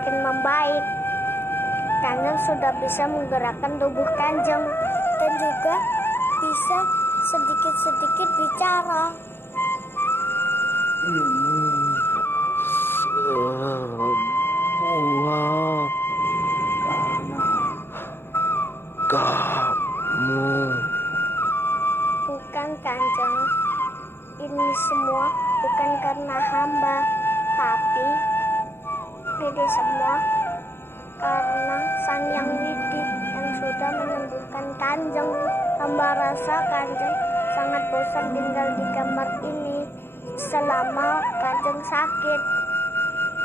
semakin membaik. Kanjeng sudah bisa menggerakkan tubuh Kanjeng dan juga bisa sedikit-sedikit bicara. Ini semua karena kamu. Bukan, Kanjeng. Ini semua bukan karena hamba, tapi ini semua karena Sang Yang Widi yang sudah menyembuhkan Kanjeng. Hamba rasa Kanjeng sangat bosan tinggal di kamar ini selama Kanjeng sakit.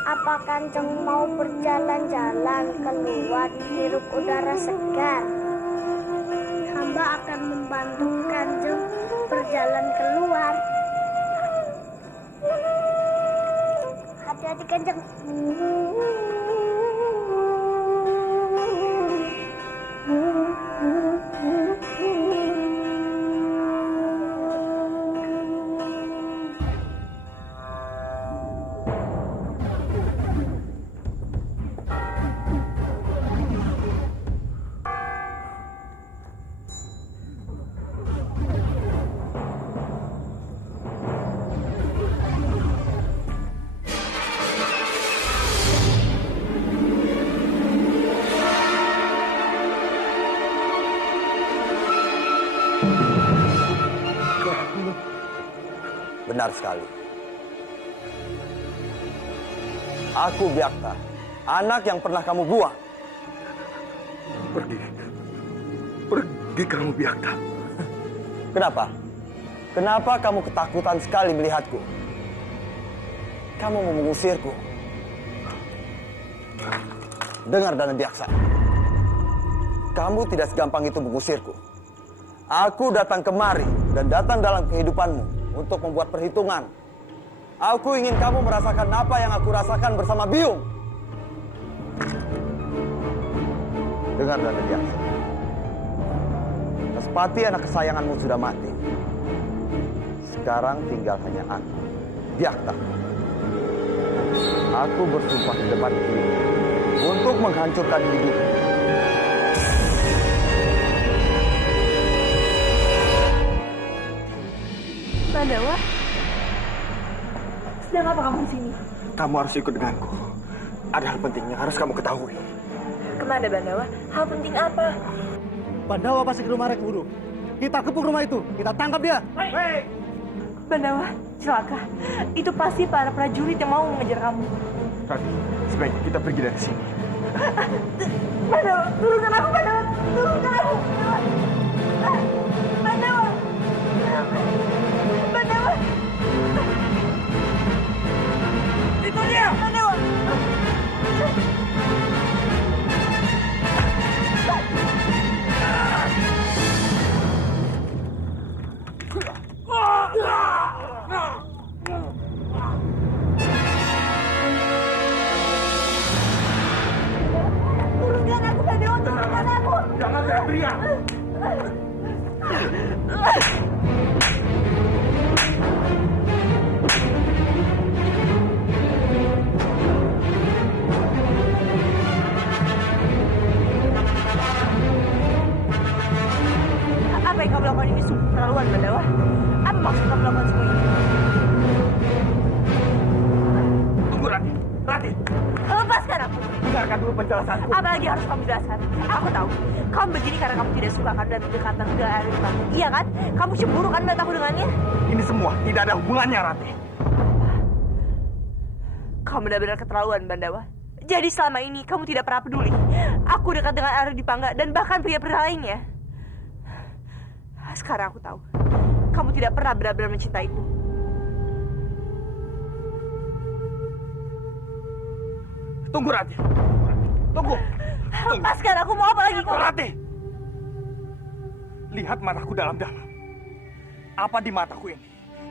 Apa Kanjeng mau berjalan-jalan keluar hirup udara segar? Hamba akan membantu Kanjeng berjalan keluar. Hati-hati Kanjeng. Benar sekali. Aku Byakta, anak yang pernah kamu buang. Pergi kamu Byakta. Kenapa? Kenapa kamu ketakutan sekali melihatku? Kamu mau mengusirku? Dengar Dana Byaksa, kamu tidak segampang itu mengusirku. Aku datang kemari dan datang dalam kehidupanmu untuk membuat perhitungan. Aku ingin kamu merasakan apa yang aku rasakan bersama Biung. Dengar Dana Byaksa, Kespati anak kesayanganmu sudah mati. Sekarang tinggal hanya aku, Byakta. Aku bersumpah di depan Biung untuk menghancurkan hidupmu. Pandawa, sedang apa kamu di sini? Kamu harus ikut denganku. Ada hal penting yang harus kamu ketahui. Kemana Pandawa? Hal penting apa? Pandawa pasti ke rumah Rek Guru. Kita kepung rumah itu, kita tangkap dia. Baik. Pandawa, celaka. Itu pasti para prajurit yang mau mengejar kamu. Rati, sebaiknya kita pergi dari sini. Pandawa, turunkan aku, Pandawa. Turunkan aku, Pandawa. Pandawa. Pandawa. Itu dia, Pandawa. Turunkan aku, Pandawa. Turunkan aku. Jangan teriak. Apa yang kamu lakukan ini sungguh keterlaluan, Pandawa. Apa maksud kamu lakukan semua ini? Tunggu Rati. Rati, Lepaskan aku. dengarkan dulu penjelasanku. Apalagi harus kamu jelaskan? Aku tahu. Kamu begini karena kamu tidak suka kan dan berdekatan dengan Arifah. Iya kan? Kamu cemburu kan melihat aku dengannya? Ini semua tidak ada hubungannya, Rati. Kamu benar-benar keterlaluan, Pandawa. Jadi selama ini kamu tidak pernah peduli. Aku dekat dengan Arif Dipangga dan bahkan pria-pria lainnya. Sekarang aku tahu. Kamu tidak pernah benar-benar mencintaiku. Tunggu, Rati. Tunggu. Lepaskan aku, mau apa lagi kamu? Rati. Lihat mataku dalam-dalam. Apa di mataku ini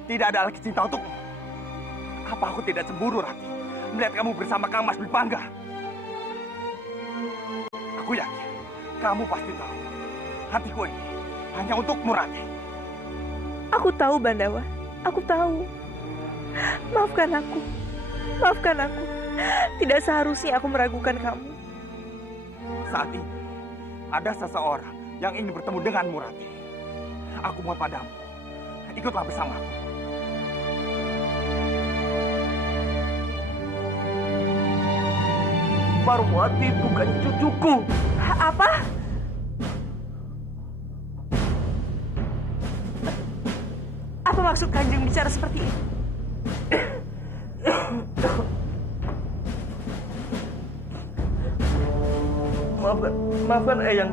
tidak ada lagi cinta untukmu? Apa aku tidak cemburu, Rati, melihat kamu bersama Kang Mas Dipangga? Aku yakin kamu pasti tahu hatiku ini hanya untukmu, Rati. Aku tahu, Pandawa. Aku tahu. Maafkan aku. Maafkan aku. Tidak seharusnya aku meragukan kamu. Saat ini, ada seseorang yang ingin bertemu denganmu, Rati. Aku mohon padamu, ikutlah bersamaku. Parwati bukan cucuku. Apa? Apa maksud Kanjeng bicara seperti ini? Maafkan Eyang.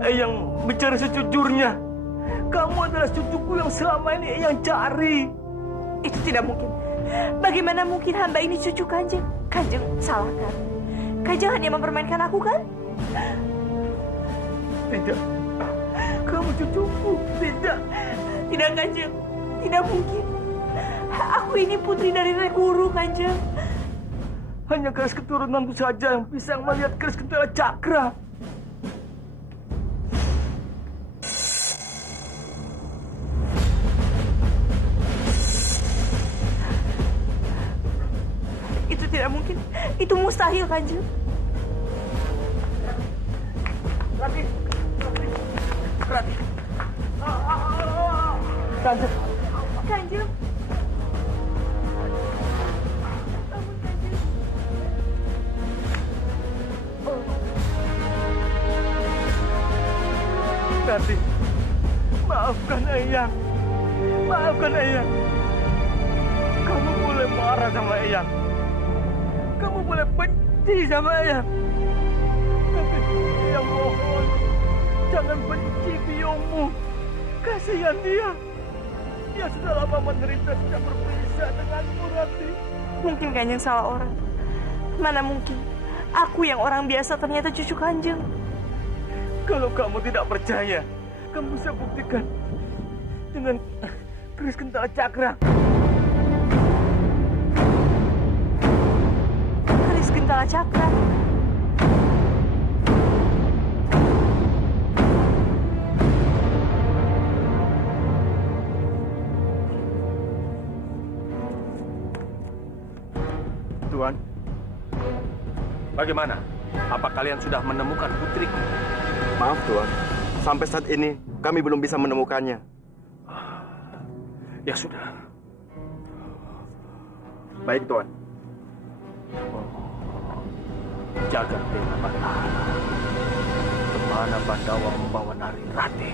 Eyang bicara sejujurnya. Kamu adalah cucuku yang selama ini Eyang cari. Itu tidak mungkin. Bagaimana mungkin hamba ini cucu Kanjeng? Kanjeng salah kan? Kanjeng hanya mempermainkan aku kan? Tidak. Kamu cucuku. Tidak. Tidak Kanjeng. Tidak mungkin. Aku ini putri dari Rek Wuru, Kanjeng. Hanya keris keturunanku saja yang bisa melihat keris Kendala Cakra. Itu tidak mungkin. Itu mustahil, Kanjeng. Rati. Kanjeng. Kanjeng. Rati, maafkan Eyang. Maafkan Eyang. Kamu boleh marah sama Eyang. Kamu boleh benci sama Eyang. Tapi Eyang mohon, jangan benci biungmu. Kasihan dia. Dia sudah lama menderita sejak berpisah denganmu, Rati. Mungkin Kanjeng salah orang. Mana mungkin. Aku yang orang biasa ternyata cucu Kanjeng. Kalau kamu tidak percaya, kamu bisa buktikan dengan keris Kendala Cakra. Keris Kendala Cakra. Tuan, bagaimana? Apa kalian sudah menemukan putriku? Maaf Tuan, sampai saat ini kami belum bisa menemukannya. Ya sudah. Baik Tuan. Jaga Dewa Batara. Kemana Bandawa membawa Nari Rati?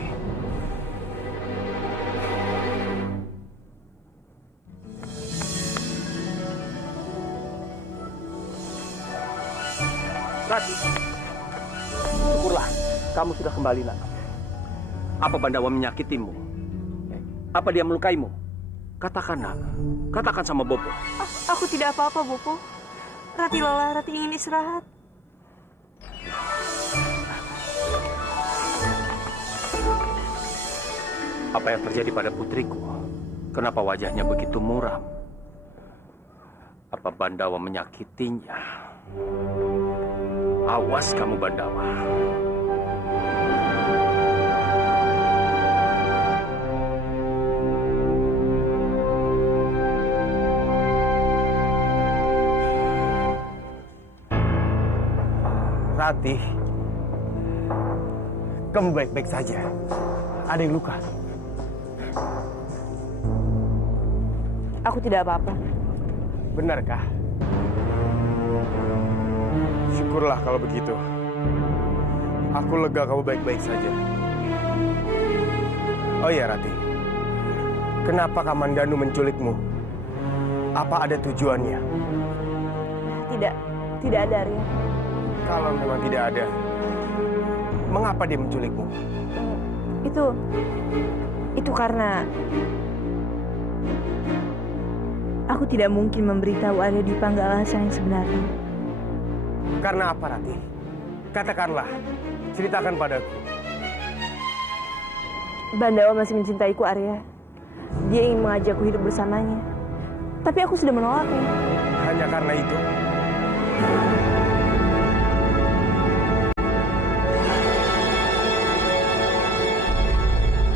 Rati, syukurlah kamu sudah kembali, nak. Apa Bandawa menyakitimu? Apa dia melukaimu? Katakan, nak. Katakan sama Bopo. Aku tidak apa-apa, Bopo. Rati lelah, Rati ingin istirahat. Apa yang terjadi pada putriku? Kenapa wajahnya begitu muram? Apa Bandawa menyakitinya? Awas kamu, Bandawa. Rati, kamu baik-baik saja. Ada yang luka. Aku tidak apa-apa. Benarkah? Syukurlah kalau begitu. Aku lega kamu baik-baik saja. Oh iya Rati, kenapa Kamandanu menculikmu? Apa ada tujuannya? Tidak ada, Arya. Kalau memang tidak ada, mengapa dia menculikmu? Itu karena aku tidak mungkin memberitahu Arya Dipangga alasan yang sebenarnya. Karena apa, Rati? Katakanlah, ceritakan padaku. Bandawa masih mencintaiku, Arya. Dia ingin mengajakku hidup bersamanya. Tapi aku sudah menolaknya. Hanya karena itu?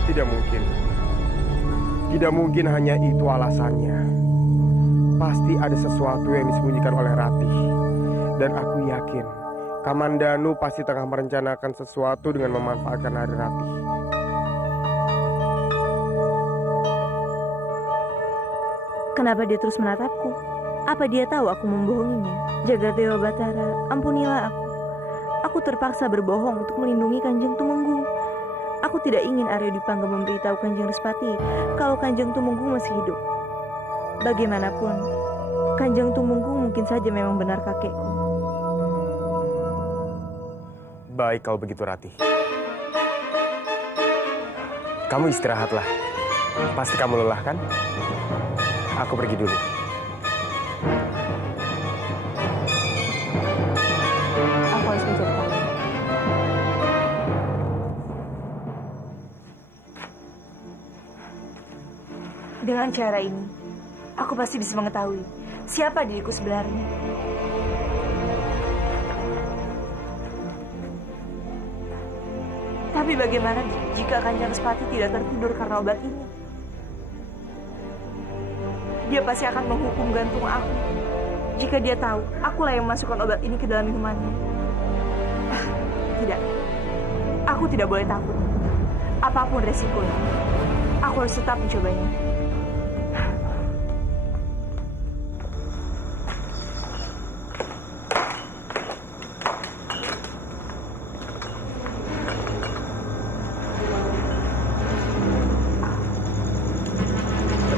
Tidak mungkin. Tidak mungkin hanya itu alasannya. pasti ada sesuatu yang disembunyikan oleh Ratih. Dan aku yakin Kamandanu pasti tengah merencanakan sesuatu dengan memanfaatkan Ari Ratih. Kenapa dia terus menatapku? Apa dia tahu aku membohonginya? Jagat Dewa Batara, ampunilah aku. Aku terpaksa berbohong untuk melindungi Kanjeng Tumenggung. Aku tidak ingin Arya Dipangga memberitahu Kanjeng Respati kalau Kanjeng Tumenggung masih hidup. Bagaimanapun, Kanjeng Tumenggung mungkin saja memang benar kakekku. Baik kalau begitu Ratih. Kamu istirahatlah. Pasti kamu lelah kan? Aku pergi dulu. Aku harus mencari tahu. Dengan cara ini, aku pasti bisa mengetahui siapa diriku sebenarnya. Tapi bagaimana jika Kanjeng Respati tidak tertidur karena obat ini? Dia pasti akan menghukum gantung aku jika dia tahu akulah yang memasukkan obat ini ke dalam minumannya. Tidak, aku tidak boleh takut. Apapun resikonya, aku harus tetap mencobanya.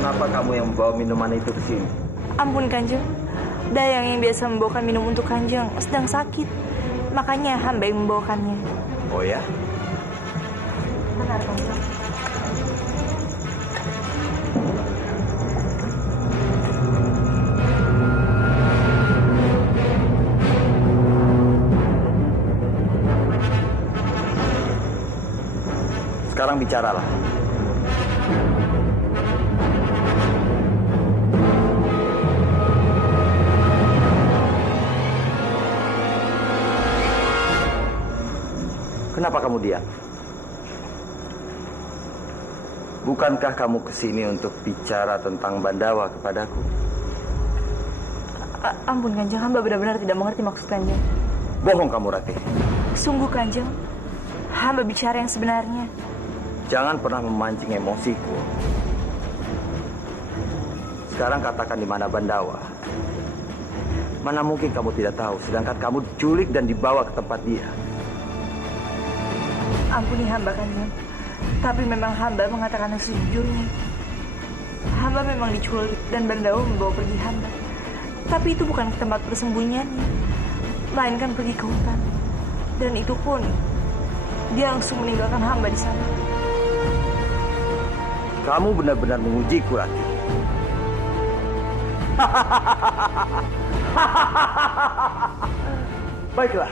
Kenapa kamu yang membawa minuman itu ke sini? Ampun Kanjeng, Dayang yang biasa membawakan minum untuk Kanjeng sedang sakit. Makanya hamba yang membawakannya. Oh ya? Benar Kanjeng. Sekarang bicaralah. Kenapa kamu diam? Bukankah kamu kesini untuk bicara tentang Bandawa kepadaku? Ampun Kanjeng, hamba benar-benar tidak mengerti maksud Kanjeng. Bohong kamu, Ratih. Sungguh Kanjeng, hamba bicara yang sebenarnya. Jangan pernah memancing emosiku. Sekarang katakan di mana Bandawa. Mana mungkin kamu tidak tahu, sedangkan kamu diculik dan dibawa ke tempat dia. Ampuni hamba Kanjeng, tapi memang hamba mengatakan yang sejujurnya. Hamba memang diculik dan Bandawa membawa pergi hamba. Tapi itu bukan ke tempat persembunyiannya, melainkan pergi ke hutan. Dan itu pun dia langsung meninggalkan hamba di sana. Kamu benar-benar mengujiku, Ratih. Baiklah.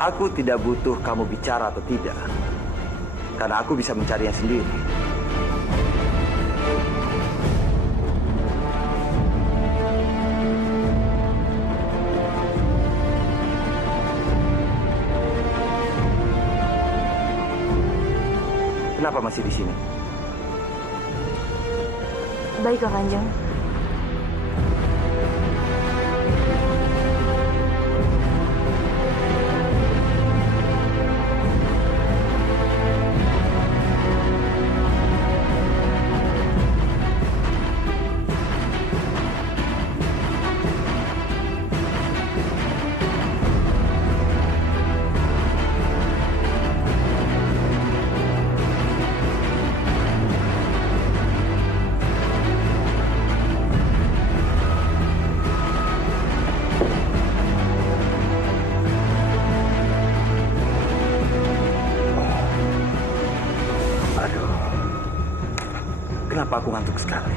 Aku tidak butuh kamu bicara atau tidak. Karena aku bisa mencarinya sendiri. Kenapa masih di sini? Baiklah Kanjeng. Kenapa aku ngantuk sekali?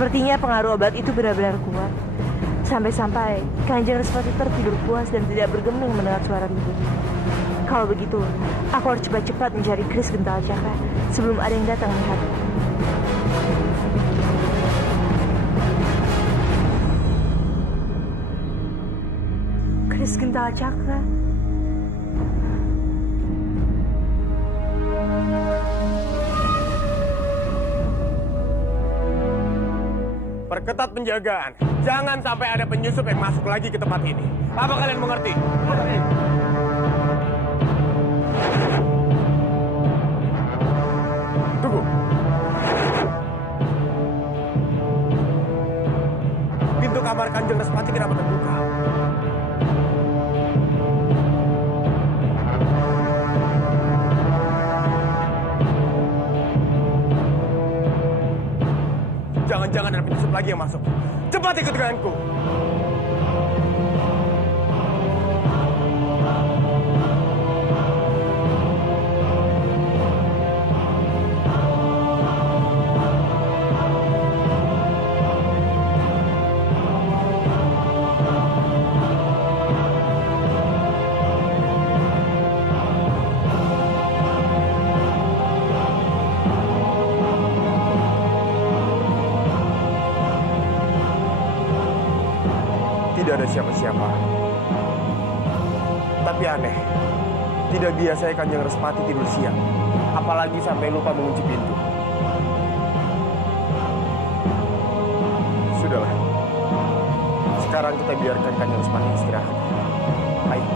Sepertinya pengaruh obat itu benar-benar kuat. Sampai-sampai Kanjeng Respati tertidur puas dan tidak bergeming mendengar suara ribut. Kalau begitu, aku harus cepat-cepat mencari keris Gentala Cakra sebelum ada yang datang melihat. Keris Gentala Cakra. Perketat penjagaan. Jangan sampai ada penyusup yang masuk lagi ke tempat ini. Apa kalian mengerti? Mengerti. Tunggu. Pintu kamar Kanjeng Respati kenapa terbuka? Jangan-jangan ada penyusup lagi yang masuk. Cepat ikut denganku. Tidak ada siapa-siapa. Tapi aneh, tidak biasa Kanjeng Respati tidur siang, apalagi sampai lupa mengunci pintu. Sudahlah, sekarang kita biarkan Kanjeng Respati istirahat. Ayo.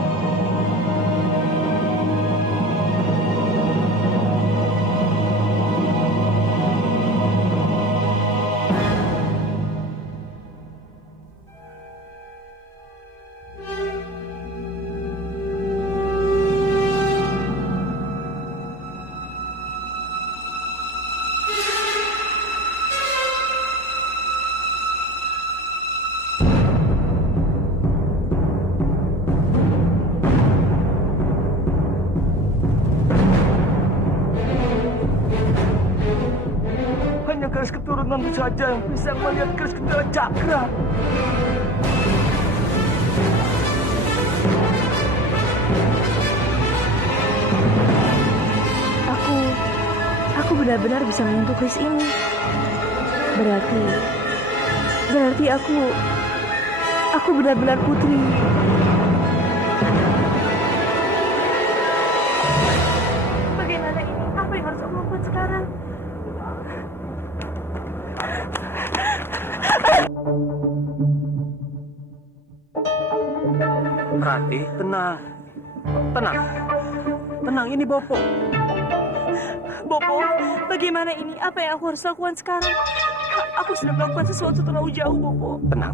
Hanya keris keturunanmu saja yang bisa melihat keris Gentala Cakra. Aku benar-benar bisa menyentuh keris ini. Berarti aku benar-benar putri. Bagaimana ini? Apa yang harus aku lakukan sekarang? Rati, tenang. Tenang, ini Bopo. Bopo, bagaimana ini? Apa yang aku harus lakukan sekarang? Aku sudah melakukan sesuatu terlalu jauh, Bopo. Tenang.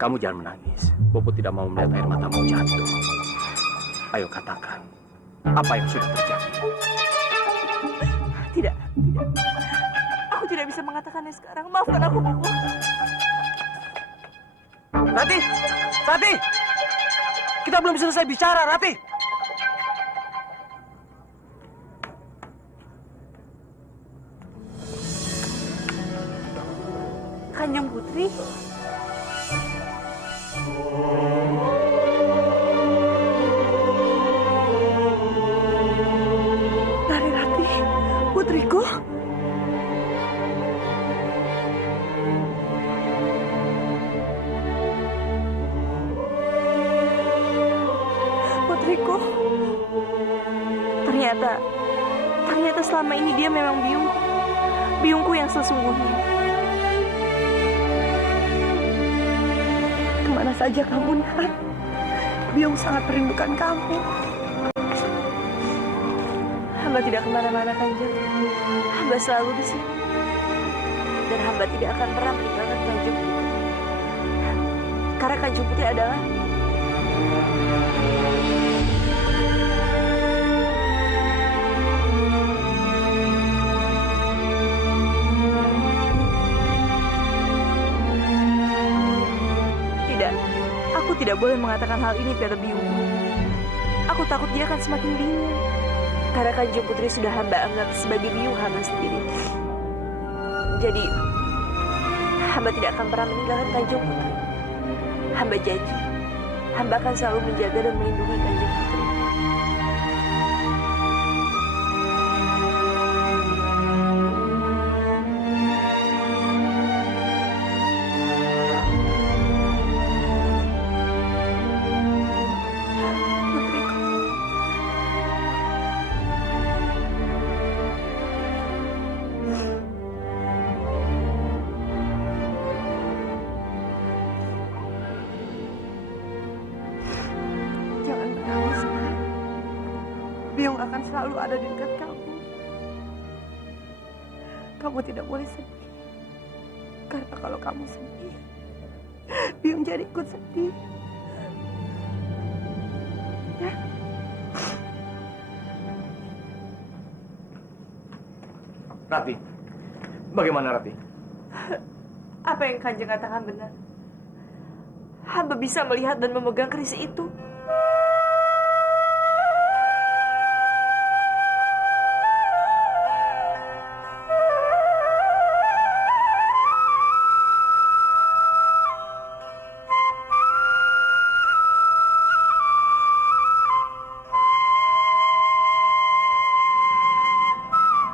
Kamu jangan menangis. Bopo tidak mau melihat air matamu jatuh. Ayo katakan, apa yang sudah terjadi? Tidak. Aku tidak bisa mengatakannya sekarang. Maafkan aku, Bopo. Rati! Kita belum selesai bicara, Rati! Kanjeng Putri? Rati, putriku? Putriku? Ternyata selama ini dia memang biungku yang sesungguhnya. Kemana saja kamu, Nak? Biung sangat merindukan kamu. Hamba tidak kemana-mana, Kanjeng. Hamba selalu di sini. Dan hamba tidak akan pernah meninggalkan Kanjeng Putri. Karena Kanjeng Putri adalah aku tidak boleh mengatakan hal ini pada biungku. Aku takut dia akan semakin bingung. Karena Kanjeng Putri sudah hamba anggap sebagai biung hamba sendiri. hamba tidak akan pernah meninggalkan Kanjeng Putri. Hamba janji, hamba akan selalu menjaga dan melindungi Kanjeng Putri. Biung akan selalu ada di dekat kamu. Kamu tidak boleh sedih. Karena kalau kamu sedih, Biung jadi ikut sedih. Ya. Rati, bagaimana Rati? Apa yang Kanjeng katakan benar. Hamba bisa melihat dan memegang keris itu.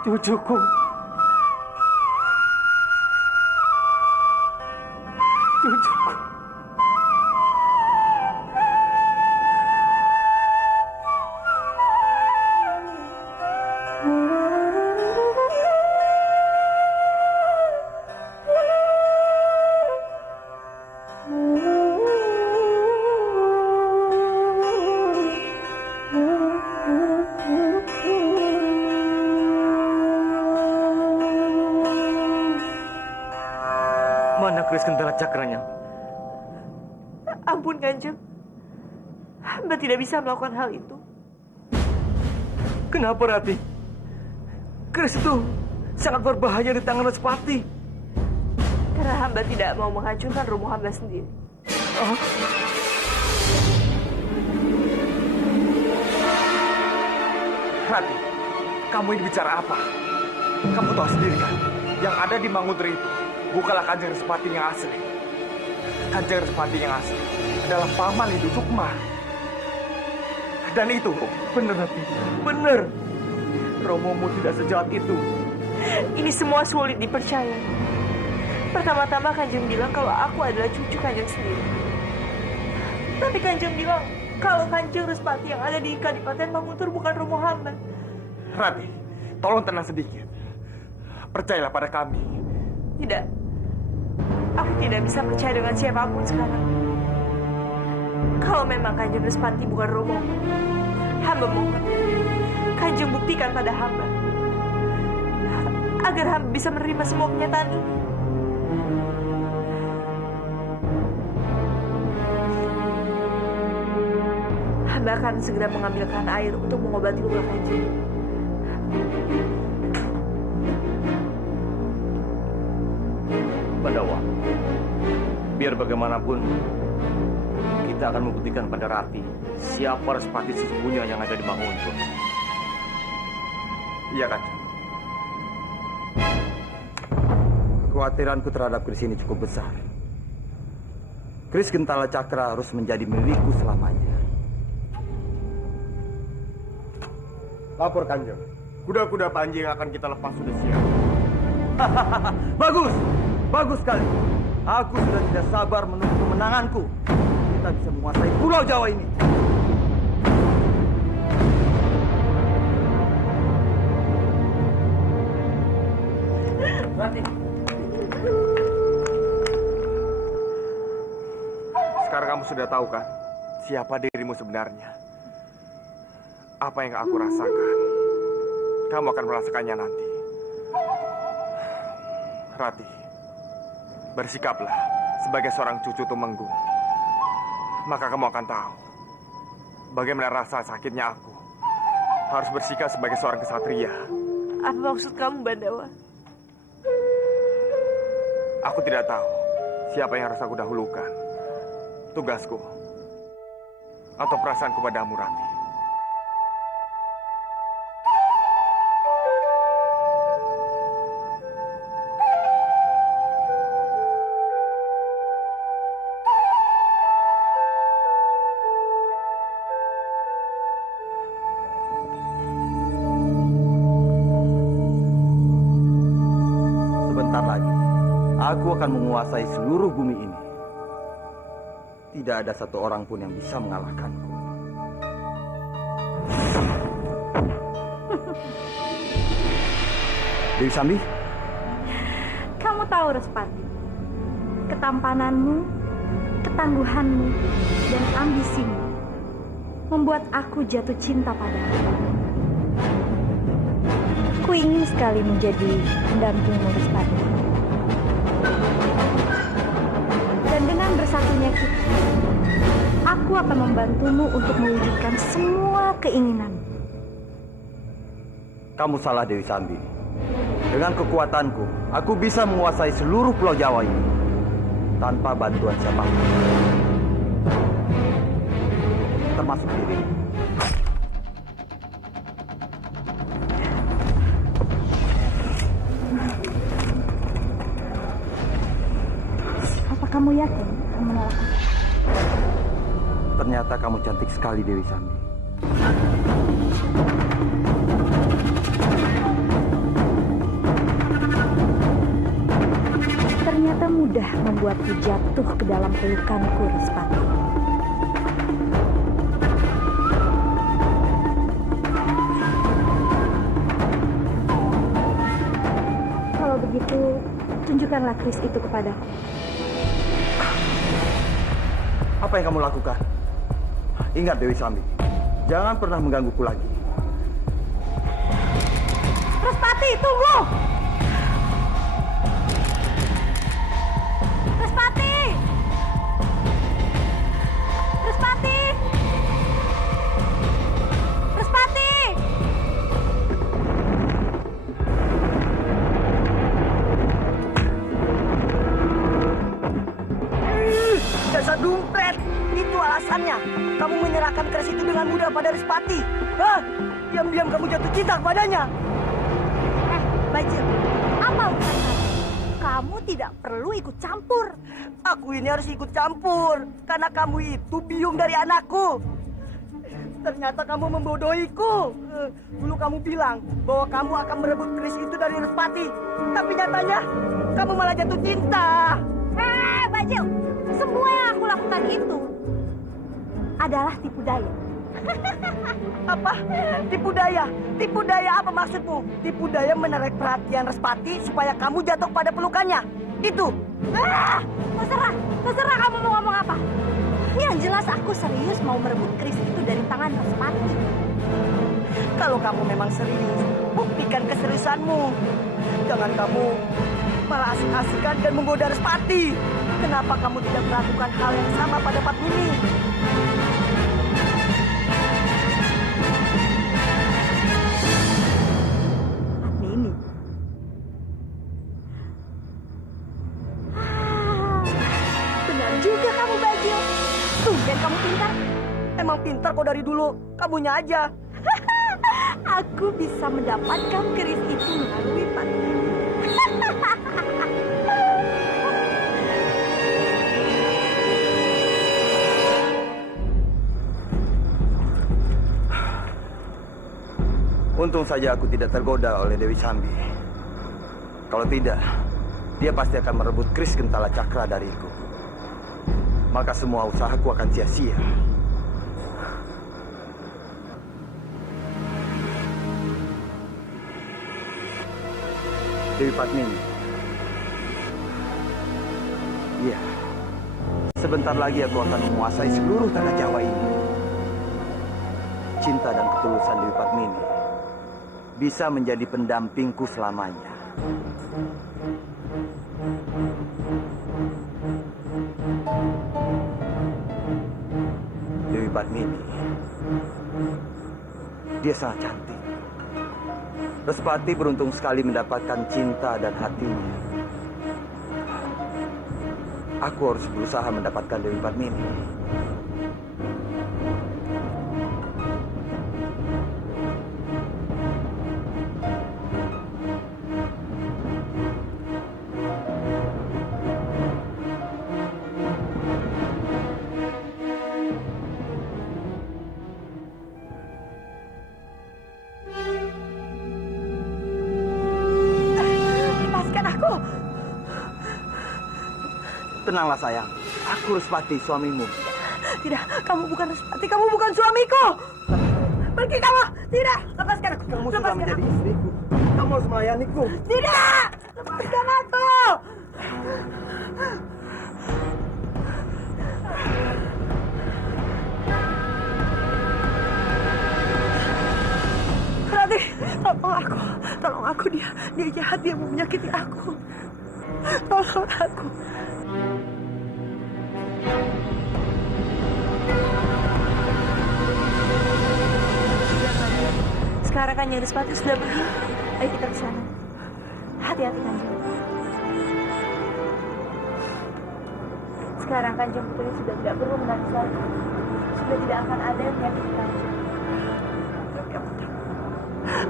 Cucuku. Cucuku. Mana keris kendala cakranya? Ampun Kanjeng, hamba tidak bisa melakukan hal itu. Kenapa Rati? Keris itu sangat berbahaya di tangan Respati. Karena hamba tidak mau menghancurkan rumah hamba sendiri. Oh. Rati, kamu ini bicara apa? Kamu tahu sendiri kan, yang ada di Mangudra itu bukanlah Kanjeng Respati yang asli. Kanjeng Respati yang asli adalah paman Lindu Sukma. Dan itu benar, Rati. Benar. Romomu tidak sejahat itu. Ini semua sulit dipercaya. Pertama-tama Kanjeng bilang kalau aku adalah cucu Kanjeng sendiri. Tapi Kanjeng bilang kalau Kanjeng Respati yang ada di Kadipaten Manguntur bukan Romo hamba. Rati, tolong tenang sedikit. Percayalah pada kami. Tidak. Aku tidak bisa percaya dengan siapapun sekarang. Kalau memang Kanjeng Respati bukan Romo, hamba mohon Kanjeng buktikan pada hamba agar hamba bisa menerima semua kenyataan ini. Hamba akan segera mengambilkan air untuk mengobati luka Kanjeng. Pandawa, biar bagaimanapun kita akan membuktikan pada Rati siapa Respati sesungguhnya yang ada di Manguntur. Iya kan? Kekhawatiranku terhadap keris ini cukup besar. Keris Gentala Cakra harus menjadi milikku selamanya. Lapor Kanjeng. Kuda-kuda Panji yang akan kita lepas sudah siap. Bagus! Bagus sekali. Aku sudah tidak sabar menunggu kemenanganku. Kita bisa menguasai Pulau Jawa ini. Rati. Sekarang kamu sudah tahu kan siapa dirimu sebenarnya. Apa yang aku rasakan, kamu akan merasakannya nanti. Rati, bersikaplah sebagai seorang cucu Tumenggung. Maka kamu akan tahu bagaimana rasa sakitnya aku harus bersikap sebagai seorang kesatria. Apa maksud kamu, Bandawa? Aku tidak tahu siapa yang harus aku dahulukan. Tugasku atau perasaanku padamu, Rati. akan menguasai seluruh bumi ini. Tidak ada satu orang pun yang bisa mengalahkanku. Dewi Sambi? Kamu tahu, Respati, ketampananmu, ketangguhanmu, dan ambisimu membuat aku jatuh cinta padamu. Aku ingin sekali menjadi pendampingmu, Respati. Dan dengan bersatunya kita, aku akan membantumu untuk mewujudkan semua keinginanmu. Kamu salah, Dewi Sambi. Dengan kekuatanku, aku bisa menguasai seluruh Pulau Jawa ini tanpa bantuan siapapun, termasuk dirimu. Apa kamu yakin akan menolak aku? Ternyata kamu cantik sekali, Dewi Sambi. Ternyata mudah membuatku jatuh ke dalam pelukanku, Respati. Kalau begitu, tunjukkanlah keris itu kepadaku. Apa yang kamu lakukan? Ingat, Dewi Sambi, jangan pernah menggangguku lagi. Respati, tunggu! Respati! Respati! Respati! Dasar dompet! Itu alasannya. Kamu menyerahkan keris itu dengan mudah pada Respati. Hah? Diam-diam kamu jatuh cinta kepadanya. Bajil, apa urusan kamu? Kamu tidak perlu ikut campur. Aku ini harus ikut campur. Karena kamu itu biung dari anakku. Ternyata kamu membodohiku. Dulu kamu bilang bahwa kamu akan merebut keris itu dari Respati. Tapi nyatanya, kamu malah jatuh cinta. Bajil, semua yang aku lakukan itu adalah tipu daya. Apa? Tipu daya? Tipu daya apa maksudmu? Tipu daya menarik perhatian Respati supaya kamu jatuh pada pelukannya. Itu. Terserah kamu mau ngomong apa. Yang jelas aku serius mau merebut keris itu dari tangan Respati. Kalau kamu memang serius, buktikan keseriusanmu. Jangan kamu malah asik-asikan dan menggoda Respati. Kenapa kamu tidak melakukan hal yang sama pada Padmini? Padmini? Benar juga kamu, Bajil. Tumben kamu pintar. Emang pintar kok dari dulu. Kamunya aja. Aku bisa mendapatkan keris itu melalui Padmini. Untung saja aku tidak tergoda oleh Dewi Sambi. Kalau tidak, dia pasti akan merebut keris Gentala Cakra dariku. Maka semua usahaku akan sia-sia. Dewi Padmini. Iya. Sebentar lagi aku akan menguasai seluruh tanah Jawa ini. Cinta dan ketulusan Dewi Padmini bisa menjadi pendampingku selamanya. Dewi Padmini, dia sangat cantik. Respati beruntung sekali mendapatkan cinta dan hatinya. Aku harus berusaha mendapatkan Dewi Padmini. Tenanglah sayang, aku Respati, suamimu. Tidak, kamu bukan Respati, kamu bukan suamiku. Pergi kamu. Tidak, lepaskan aku. Kamu sudah menjadi istriku. Kamu harus melayaniku. Tidak, lepaskan aku. Rati, tolong aku, dia jahat, dia mau menyakiti aku. Tolong aku. Sekarang Kanjeng Respati sudah pergi. Ayo kita ke sana. Hati-hati Kanjeng. Sekarang Kanjeng Putri sudah tidak perlu menangis lagi. Sudah tidak akan ada yang menyakiti Kanjeng.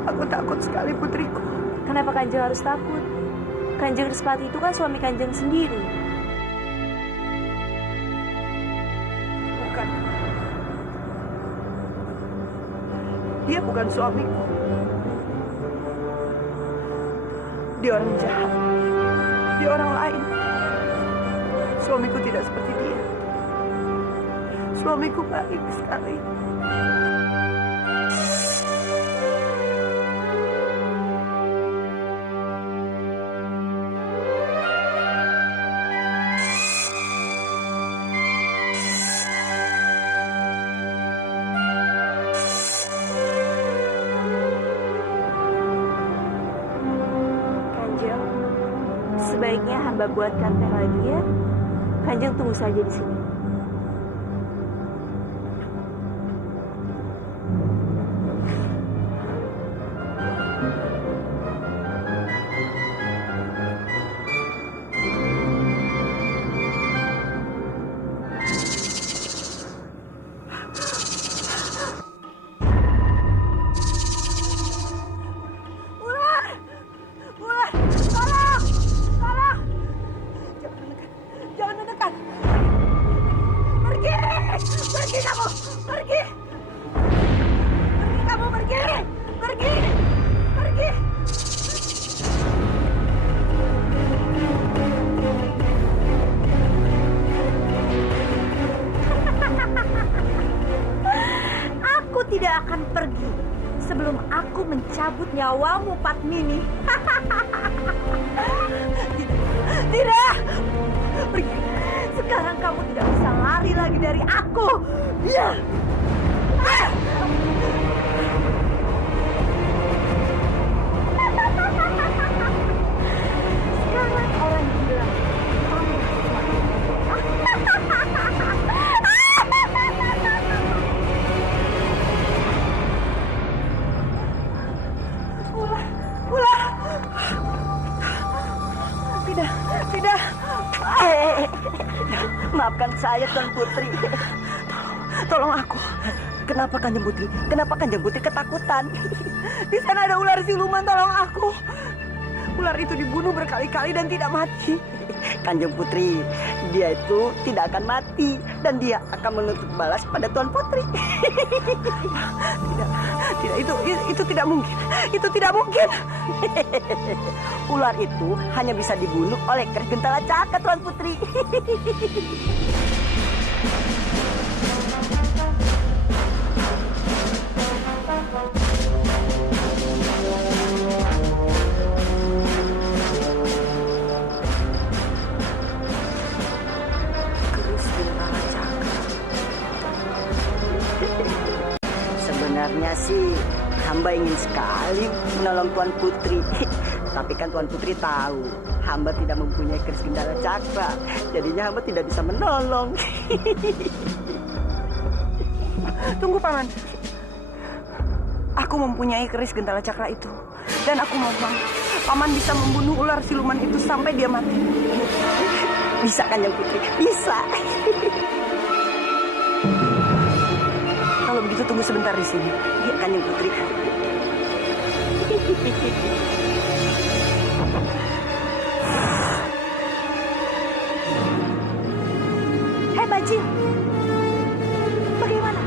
Aku takut sekali, putriku. Kenapa Kanjeng harus takut? Kanjeng Respati itu kan suami Kanjeng sendiri. Bukan. Dia bukan suamiku. Dia orang jahat. Dia orang lain. Suamiku tidak seperti dia. Suamiku baik sekali. Sebaiknya hamba buatkan teh lagi ya. Kanjeng tunggu saja di sini. Tidak akan pergi sebelum aku mencabut nyawamu, Padmini. Tidak. Pergi. Sekarang kamu tidak bisa lari lagi dari aku. Ya. Sekarang orang bilang kamu Tidak. Maafkan saya, Tuan Putri. Tolong aku. Kenapa Kanjeng Putri? Kenapa Kanjeng Putri ketakutan? Di sana ada ular siluman, tolong aku. Ular itu dibunuh berkali-kali dan tidak mati. Kanjeng Putri, dia itu tidak akan mati dan dia akan menuntut balas pada Tuan Putri. Tidak, itu tidak mungkin. Itu tidak mungkin. Ular itu hanya bisa dibunuh oleh keris Gentala Cakra, Tuan Putri. Sebenarnya sih hamba ingin sekali menolong Tuan Putri. Tapi kan Tuan Putri tahu hamba tidak mempunyai keris Gentala Cakra. Jadinya hamba tidak bisa menolong. Tunggu Paman. Aku mempunyai keris Gentala Cakra itu. Dan aku mohon Paman bisa membunuh ular siluman itu sampai dia mati. Bisa kan Kanjeng Putri? Bisa. Kalau begitu tunggu sebentar di sini. Iya Kanjeng Putri. Hei Bajing, bagaimana?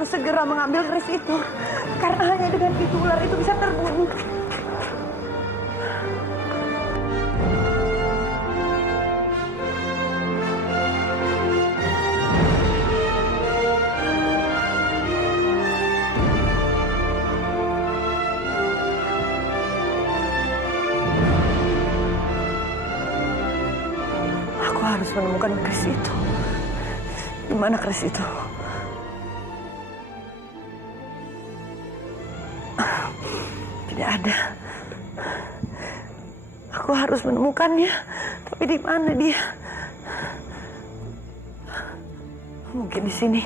harus segera mengambil keris itu. Karena hanya dengan itu ular itu bisa terbunuh. Aku harus menemukan keris itu. Di mana keris itu? Tidak ada. Aku harus menemukannya. Tapi di mana dia? Mungkin di sini.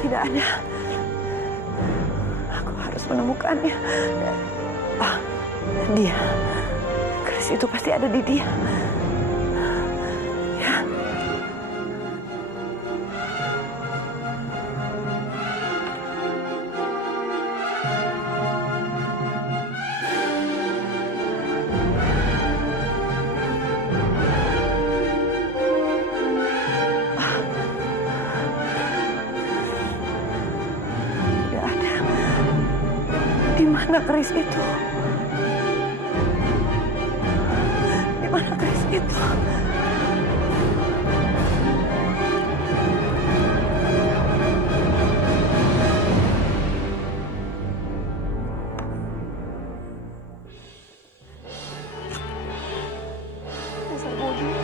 Tidak ada. Aku harus menemukannya. Dia. Keris itu pasti ada di dia. Ya. Tidak ada. Di mana keris itu? Di mana keris itu? Dasar bodoh.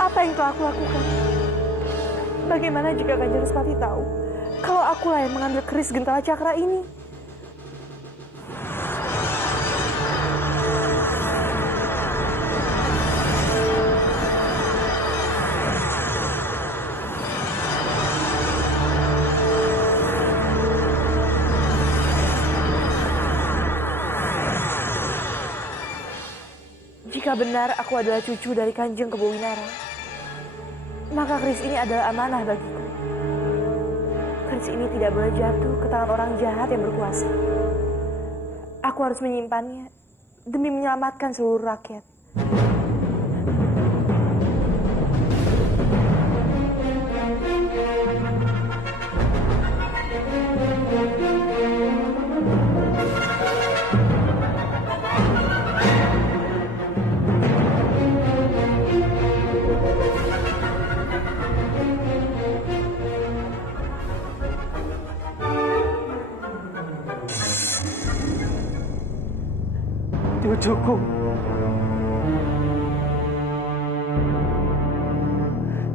Apa yang telah aku lakukan? Bagaimana jika Kanjeng Respati tahu kalau akulah yang mengambil keris Gentala Cakra ini? Jika benar aku adalah cucu dari Kanjeng Kebowinara, maka keris ini adalah amanah bagiku. Keris ini tidak boleh jatuh ke tangan orang jahat yang berkuasa. Aku harus menyimpannya demi menyelamatkan seluruh rakyat. Cucuku.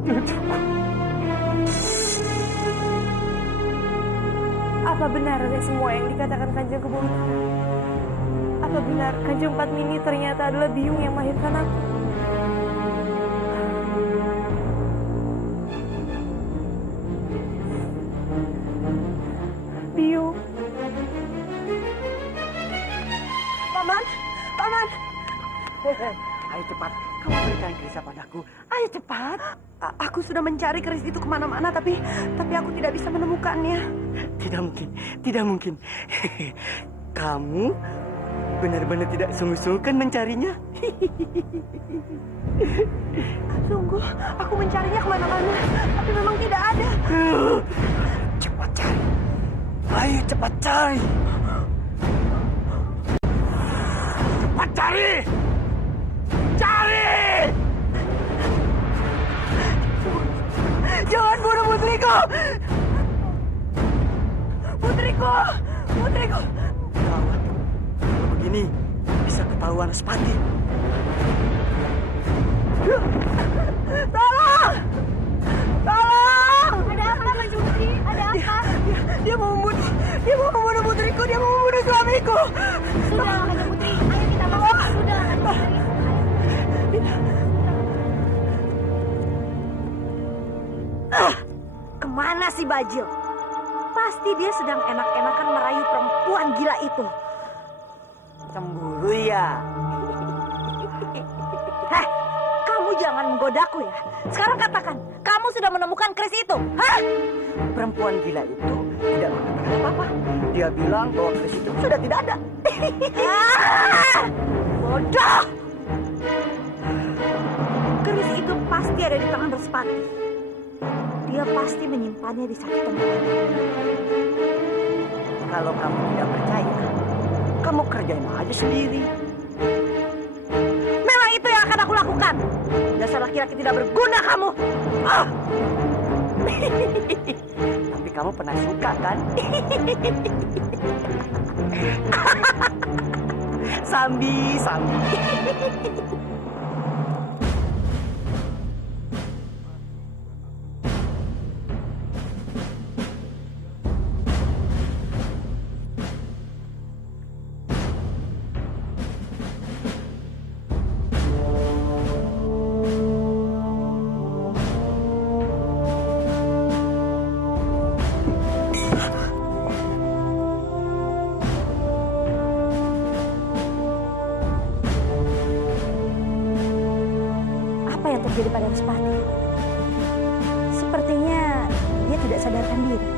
Cucuku. Apa benar semua yang dikatakan Kanjeng Kebowinara? Apa benar Kanjeng Padmini ternyata adalah biung yang melahirkan aku? Biung. Paman, Paman. Ayo cepat, kamu berikan keris padaku. Ayo cepat. Aku sudah mencari keris itu kemana-mana, tapi aku tidak bisa menemukannya. Tidak mungkin, tidak mungkin. Kamu benar-benar tidak sungguh-sungguh kan mencarinya? Sungguh, aku mencarinya kemana-mana, tapi memang tidak ada. Cepat cari. Ayo cepat cari. Cepat cari. Cari! Jangan bunuh putriku! Putriku! Putriku! Gawat. Kalau begini, bisa ketahuan Respati. Tolong! Tolong! Ada apa, Kanjeng Putri? Ada apa? Dia mau membunuh putriku, dia mau membunuh suamiku. Sudah, Kanjeng Putri. Ayo kita masuk. Sudah, Kanjeng Putri. Kemana si Bajil? Pasti dia sedang enak-enakan merayu perempuan gila itu. Cemburu ya? Heh, kamu jangan menggodaku ya. Sekarang katakan, kamu sudah menemukan keris itu? Hah? Perempuan gila itu tidak mengatakan apa-apa. Dia bilang bahwa keris itu sudah tidak ada. Bodoh! Keris itu pasti ada di tangan Respati. dia pasti menyimpannya di satu tempat. Kalau kamu tidak percaya, kamu kerjain aja sendiri. Memang itu yang akan aku lakukan. Dasar laki-laki tidak berguna kamu. Ah! Tapi kamu pernah suka kan? Sambi. Apa yang terjadi pada Respati? Sepertinya dia tidak sadarkan diri.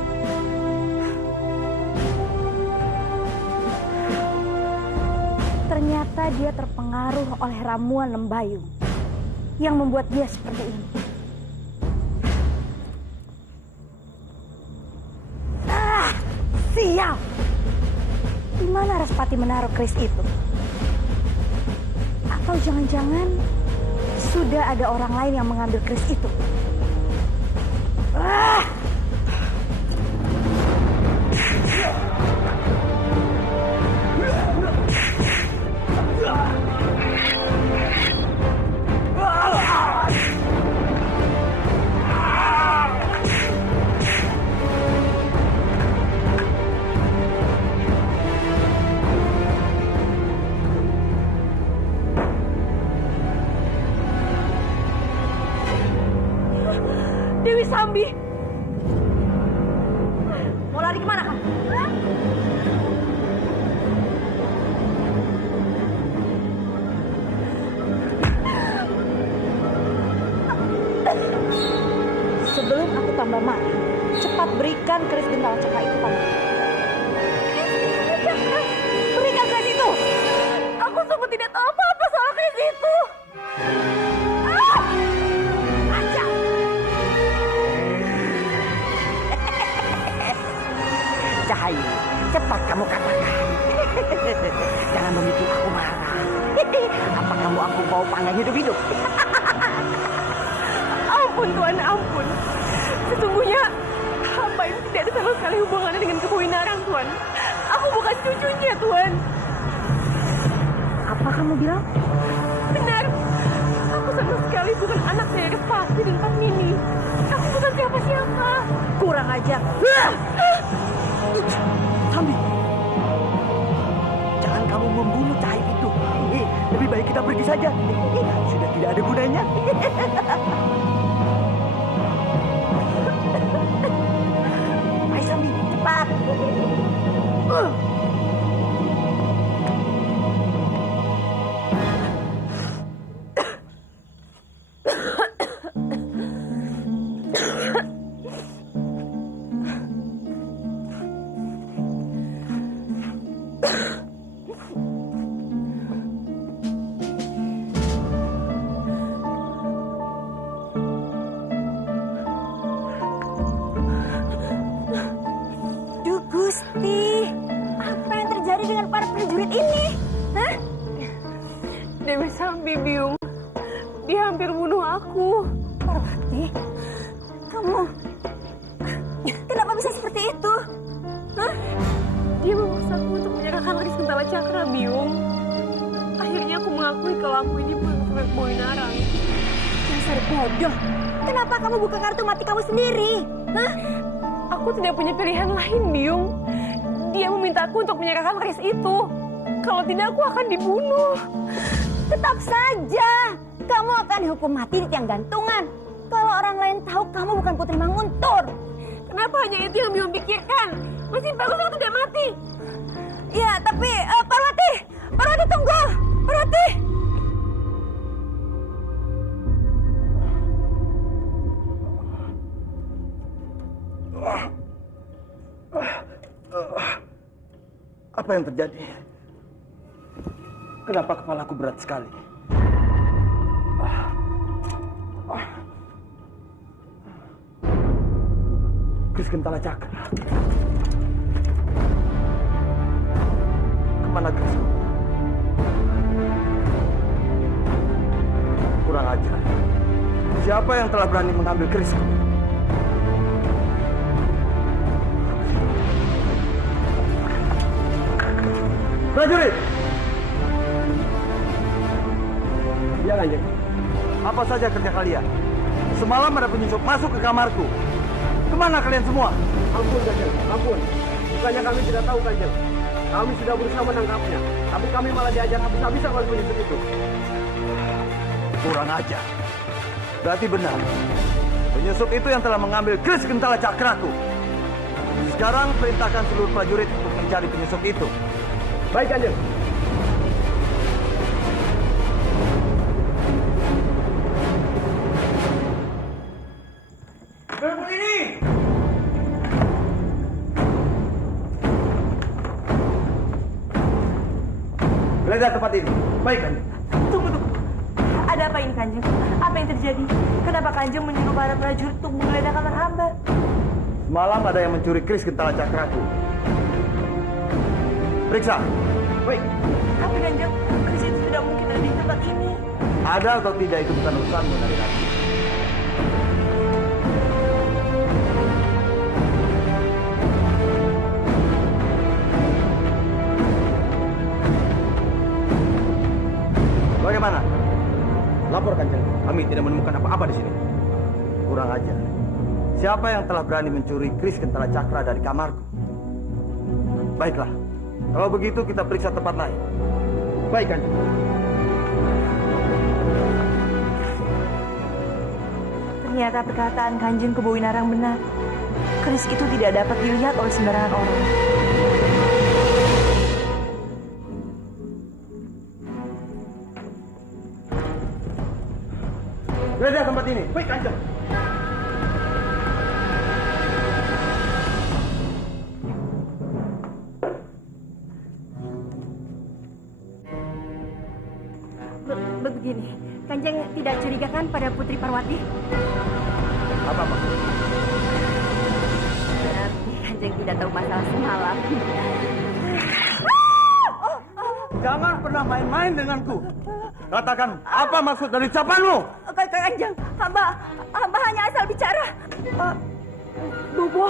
Ternyata dia terpengaruh oleh ramuan Lembayung yang membuat dia seperti ini. Sial! Di mana Respati menaruh keris itu? Atau jangan-jangan sudah ada orang lain yang mengambil keris itu? Dewi Sambi. Mau lari kemana kamu? Sebelum aku tambah marah, cepat berikan keris Gentala Cakra itu padaku. Berikan keris itu. Aku sungguh tidak tahu apa-apa soal keris itu. Cahayu, cepat kamu katakan. Jangan membuat aku marah. Apa kamu aku mau panggil hidup-hidup? Ampun Tuan, ampun. Sesungguhnya hamba ini tidak ada sama sekali hubungannya dengan Kebo Winarang, Tuan. Aku bukan cucunya, Tuan. Apa kamu bilang? Benar. Aku sama sekali bukan anak dari Respati dan Padmini. Aku bukan siapa-siapa. Kurang ajar. Sambi, jangan kamu membunuh Cahayu itu. Lebih baik kita pergi saja. Sudah tidak ada gunanya. Ayo Sambi, cepat. Duh Gusti, apa yang terjadi dengan para prajurit ini? Hah? Dewi Sambi, Biung. Dia hampir bunuh aku. Parwati, kamu kenapa bisa seperti itu? Hah? Dia memaksaku untuk menyerahkan keris Gentala Cakra, Biung. Akhirnya aku mengakui kalau aku ini bukan keturunan Kebo Winarang. Dasar bodoh. Kenapa kamu buka kartu mati kamu sendiri? Hah? Aku tidak punya pilihan lain, Biung. Dia memintaku untuk menyerahkan keris itu. Kalau tidak, aku akan dibunuh. Tetap saja, kamu akan dihukum mati di tiang gantungan. Kalau orang lain tahu kamu bukan Putri Manguntur. Kenapa hanya itu yang Biung pikirkan? Masih bagus aku tidak mati. Ya, tapi Parwati tunggu. Parwati. Apa yang terjadi? Kenapa kepalaku berat sekali? Gentala Cakra. Kemana kerisku? Kurang ajar. Siapa yang telah berani mengambil kerisku? Prajurit! Ya, Kanjeng. Apa saja kerja kalian? Semalam ada penyusup masuk ke kamarku. Kemana kalian semua? Ampun, Kanjeng. Ampun. Bukannya kami tidak tahu, Kanjeng. Kami sudah berusaha menangkapnya. Tapi kami malah diajar habis-habisan oleh penyusup itu. Kurang ajar. Berarti benar. Penyusup itu yang telah mengambil keris Gentala Cakraku. Sekarang perintahkan seluruh prajurit untuk mencari penyusup itu. Baik, Kanjeng. Berebut ini! Geledah tempat ini. Baik, Kanjeng. Tunggu. Ada apa ini, Kanjeng? Apa yang terjadi? Kenapa Kanjeng menyuruh para prajurit untuk menggeledah kamar hamba? Semalam ada yang mencuri keris Gentala Cakraku. Periksa. Baik. Tapi Kanjeng, keris itu tidak mungkin ada di tempat ini. Ada atau tidak itu bukan urusanmu, Narirati. Bagaimana? Lapor, Kanjeng. Kami tidak menemukan apa-apa di sini. Kurang ajar. Siapa yang telah berani mencuri keris Gentala Cakra dari kamarku? Baiklah. Kalau begitu kita periksa tempat lain. Baik, Kanjeng. Ternyata perkataan Kanjeng Kebowinarang benar. Keris itu tidak dapat dilihat oleh sembarangan orang. Geledah tempat ini. Baik, Kanjeng. Begini, Kanjeng tidak curiga kan pada Putri Parwati? Apa maksudnya? Berarti Kanjeng tidak tahu masalah semalam. Jangan pernah main-main denganku. Katakan, apa maksud dari ucapanmu? Kanjeng, hamba hanya asal bicara. Bobo,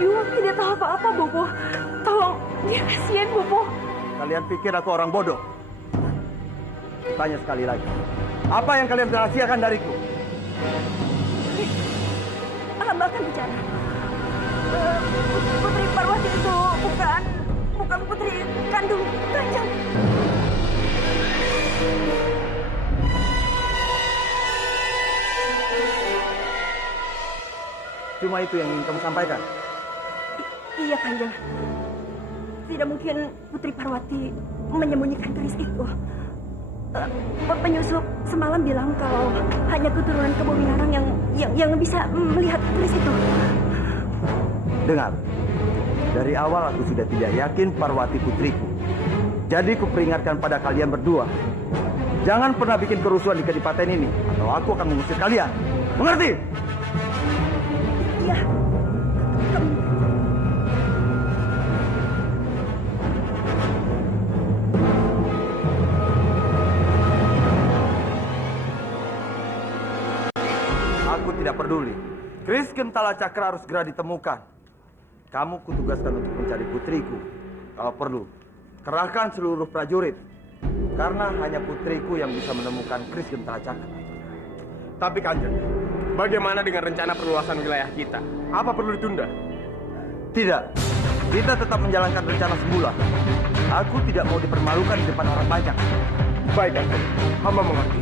Yu tidak tahu apa-apa, Bobo. Tolong, dia kasihan, Bobo. Kalian pikir aku orang bodoh? Tanya sekali lagi. Apa yang kalian rahasiakan dariku? Hamba akan bicara. Putri Parwati itu bukan putri kandung Kanjeng. Cuma itu yang ingin kamu sampaikan? Iya, Kanjeng. Tidak mungkin Putri Parwati menyembunyikan keris itu. Penyusup semalam bilang kalau hanya keturunan Kebowinarang yang bisa melihat keris itu. Dengar, dari awal aku sudah tidak yakin Parwati putriku. Jadi kuperingatkan pada kalian berdua, jangan pernah bikin kerusuhan di kadipaten ini, atau aku akan mengusir kalian. Mengerti? Iya. Aku tidak peduli. Keris Gentala Cakra harus segera ditemukan. Kamu kutugaskan untuk mencari putriku. Kalau perlu, kerahkan seluruh prajurit. Karena hanya putriku yang bisa menemukan keris Gentala Cakra. Tapi, Kanjeng, bagaimana dengan rencana perluasan wilayah kita? Apa perlu ditunda? Tidak. Kita tetap menjalankan rencana semula. Aku tidak mau dipermalukan di depan orang banyak. Baik, Kanjeng. Hamba mengerti.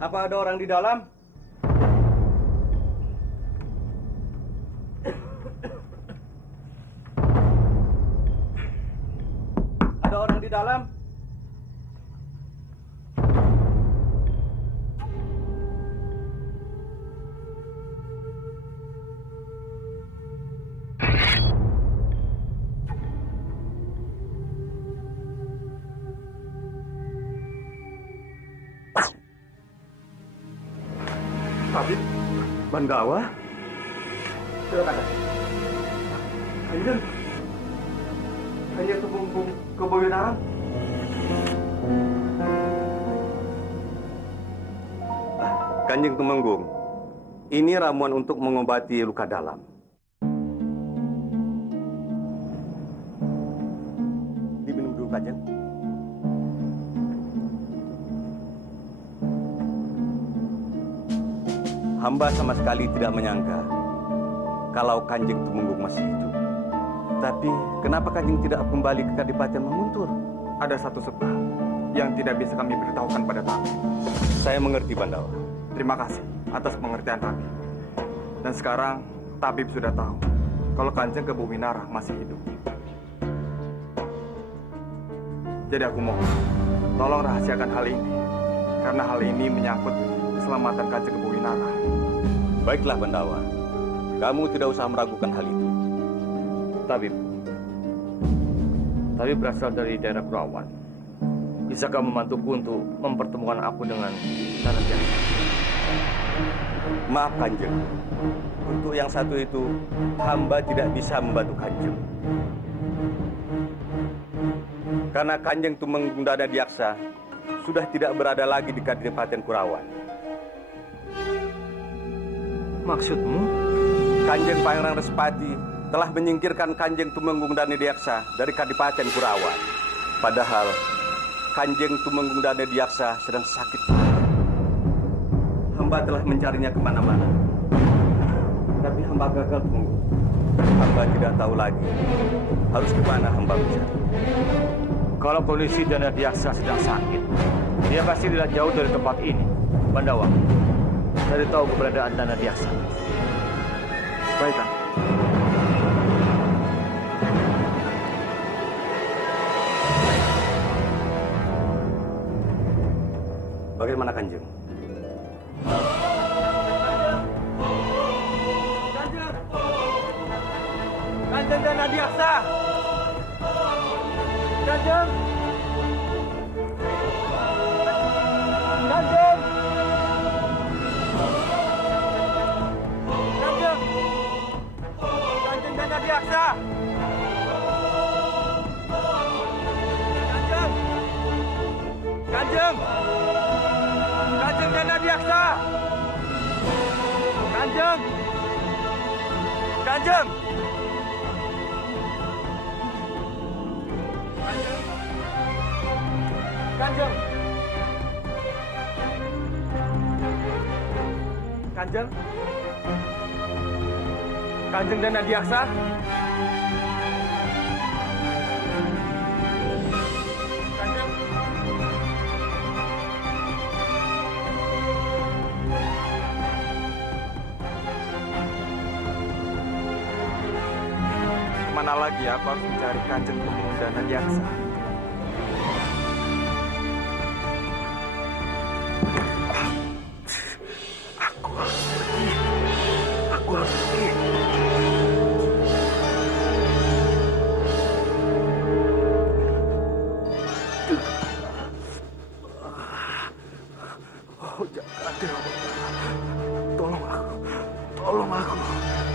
Apa ada orang di dalam? Ada orang di dalam? Tabib, Bandawa, silakan. Kanjeng Tumenggung Kebawinarang. Kanjeng Tumenggung, ini ramuan untuk mengobati luka dalam. Diminum dulu, Kanjeng. Hamba sama sekali tidak menyangka kalau Kanjeng Tumenggung masih hidup. Tapi kenapa Kanjeng tidak kembali ke Kadipaten Manguntur? Ada satu sebab yang tidak bisa kami beritahukan pada tabib. Saya mengerti, Bandawa. Terima kasih atas pengertian tabib. Dan sekarang tabib sudah tahu kalau Kanjeng Kebawinarang masih hidup. Jadi aku mohon, tolong rahasiakan hal ini. Karena hal ini menyangkut keselamatan Kanjeng Kebawinarang. Baiklah, Bandawa. Kamu tidak usah meragukan hal itu. Tabib berasal dari daerah Kurawan. Bisakah membantuku untuk mempertemukan aku dengan Dana Diaksa? Maaf, Kanjeng. Untuk yang satu itu, hamba tidak bisa membantu Kanjeng. Karena Kanjeng Tumenggung Dana Diaksa sudah tidak berada lagi di Kadipaten Kurawan. Maksudmu? Kanjeng Pangeran Respati telah menyingkirkan Kanjeng Tumenggung Dana Diaksa dari Kadipaten Kurawan. Padahal Kanjeng Tumenggung Dana Diaksa sedang sakit parah. Hamba telah mencarinya kemana-mana. Tapi hamba gagal, Tumenggung. Hamba tidak tahu lagi harus kemana hamba mencari. Kalau kondisi Dana Diaksa sedang sakit, dia pasti tidak jauh dari tempat ini. Bandawa, cari tahu keberadaan Dana Diaksa. Baik, Kang. Bagaimana, Kanjeng? Kanjeng Dana Diaksa! Kanjeng! Kanjeng! Kanjeng! Kanjeng Dana Diaksa! Kanjeng! Kanjeng! Kanjeng Dana Diaksa! Kanjeng! Kanjeng! Kanjeng! Kanjeng! Kanjeng Dana Diaksa! Kanjeng! Kemana lagi aku harus mencari Kanjeng Tumenggung Dana Diaksa? Aku harus pergi. Oh, jangan, Dewa. Tolong aku. Tolong aku.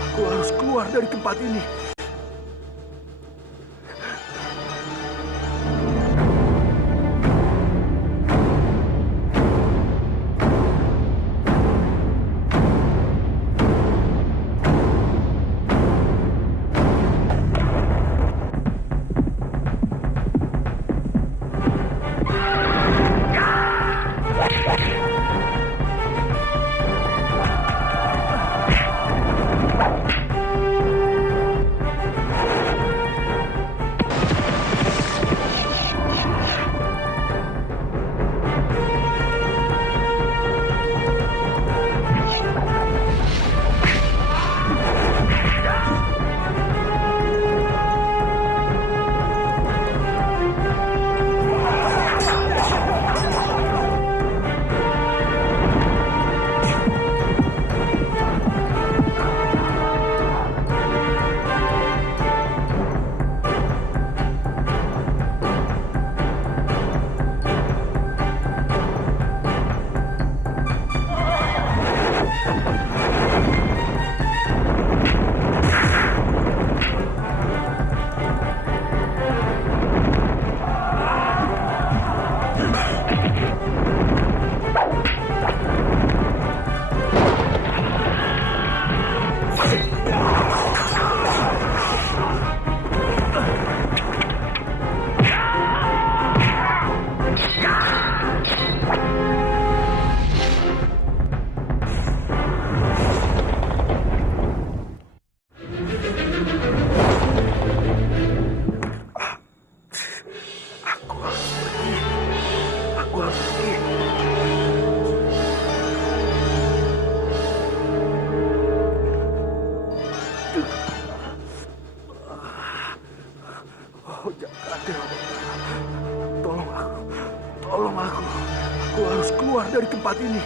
Aku harus keluar dari tempat ini. Aku harus keluar dari tempat ini.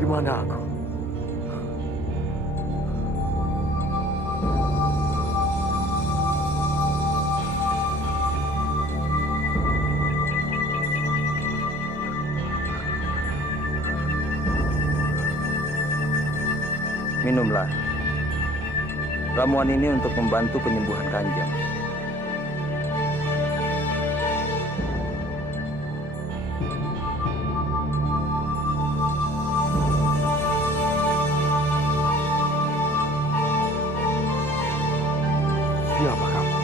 Di mana aku? Minumlah. Ramuan ini untuk membantu penyembuhan Kanjeng. Siapa kamu?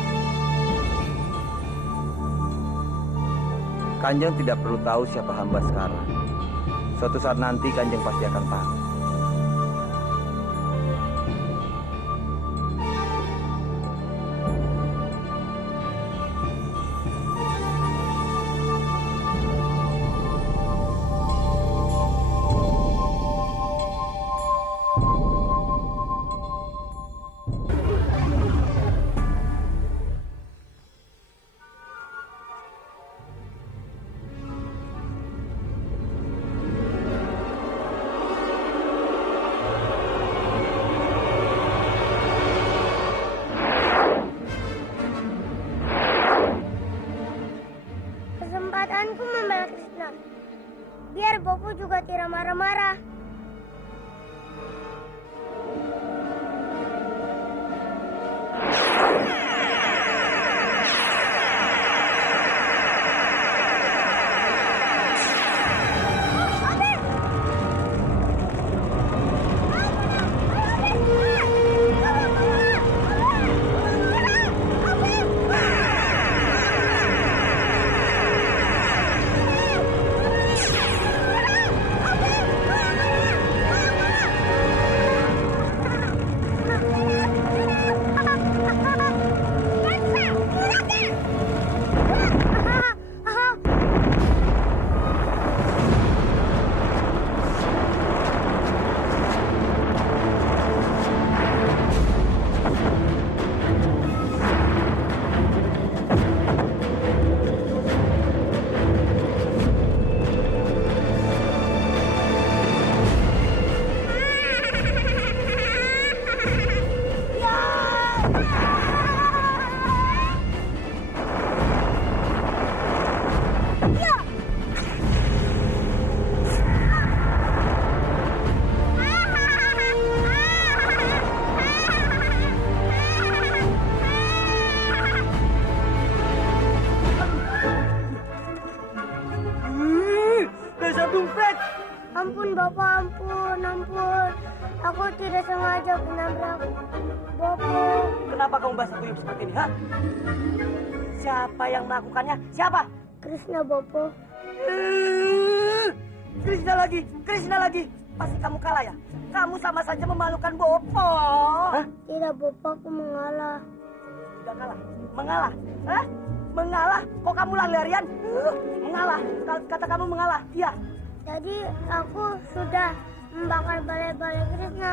Kanjeng tidak perlu tahu siapa hamba sekarang. Suatu saat nanti Kanjeng pasti akan tahu. Kesempatanku membela Krishna. Biar Bopo juga tidak marah-marah. Dasar dompet! Ampun Bapak, ampun, ampun. Aku tidak sengaja menabrak Bapak. Kenapa kamu basah kuyup seperti ini, ha? Siapa yang melakukannya? Siapa? Krishna Bapak. Krishna lagi. Pasti kamu kalah ya? Kamu sama saja memalukan Bopo. Tidak Bapak, aku mengalah. Tidak kalah? Mengalah? Hah? Mengalah? Kok kamu lari-larian? Mengalah? Kata kamu mengalah? Iya. Tadi aku sudah membakar balai-balai Krishna.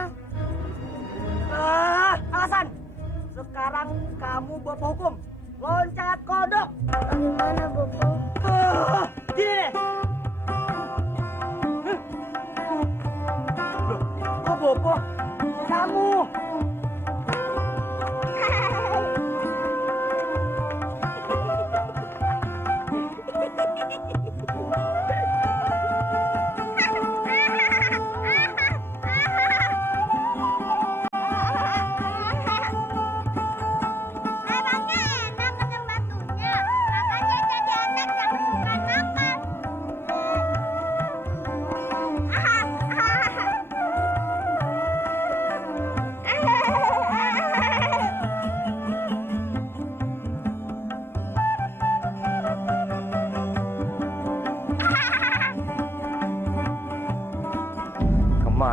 Alasan. Sekarang kamu Bopo hukum. Loncat kodok. Bagaimana Bapak? Gini deh. Kok Bopo? Kamu. Emangnya enak kena batunya? Makanya jadi anak yang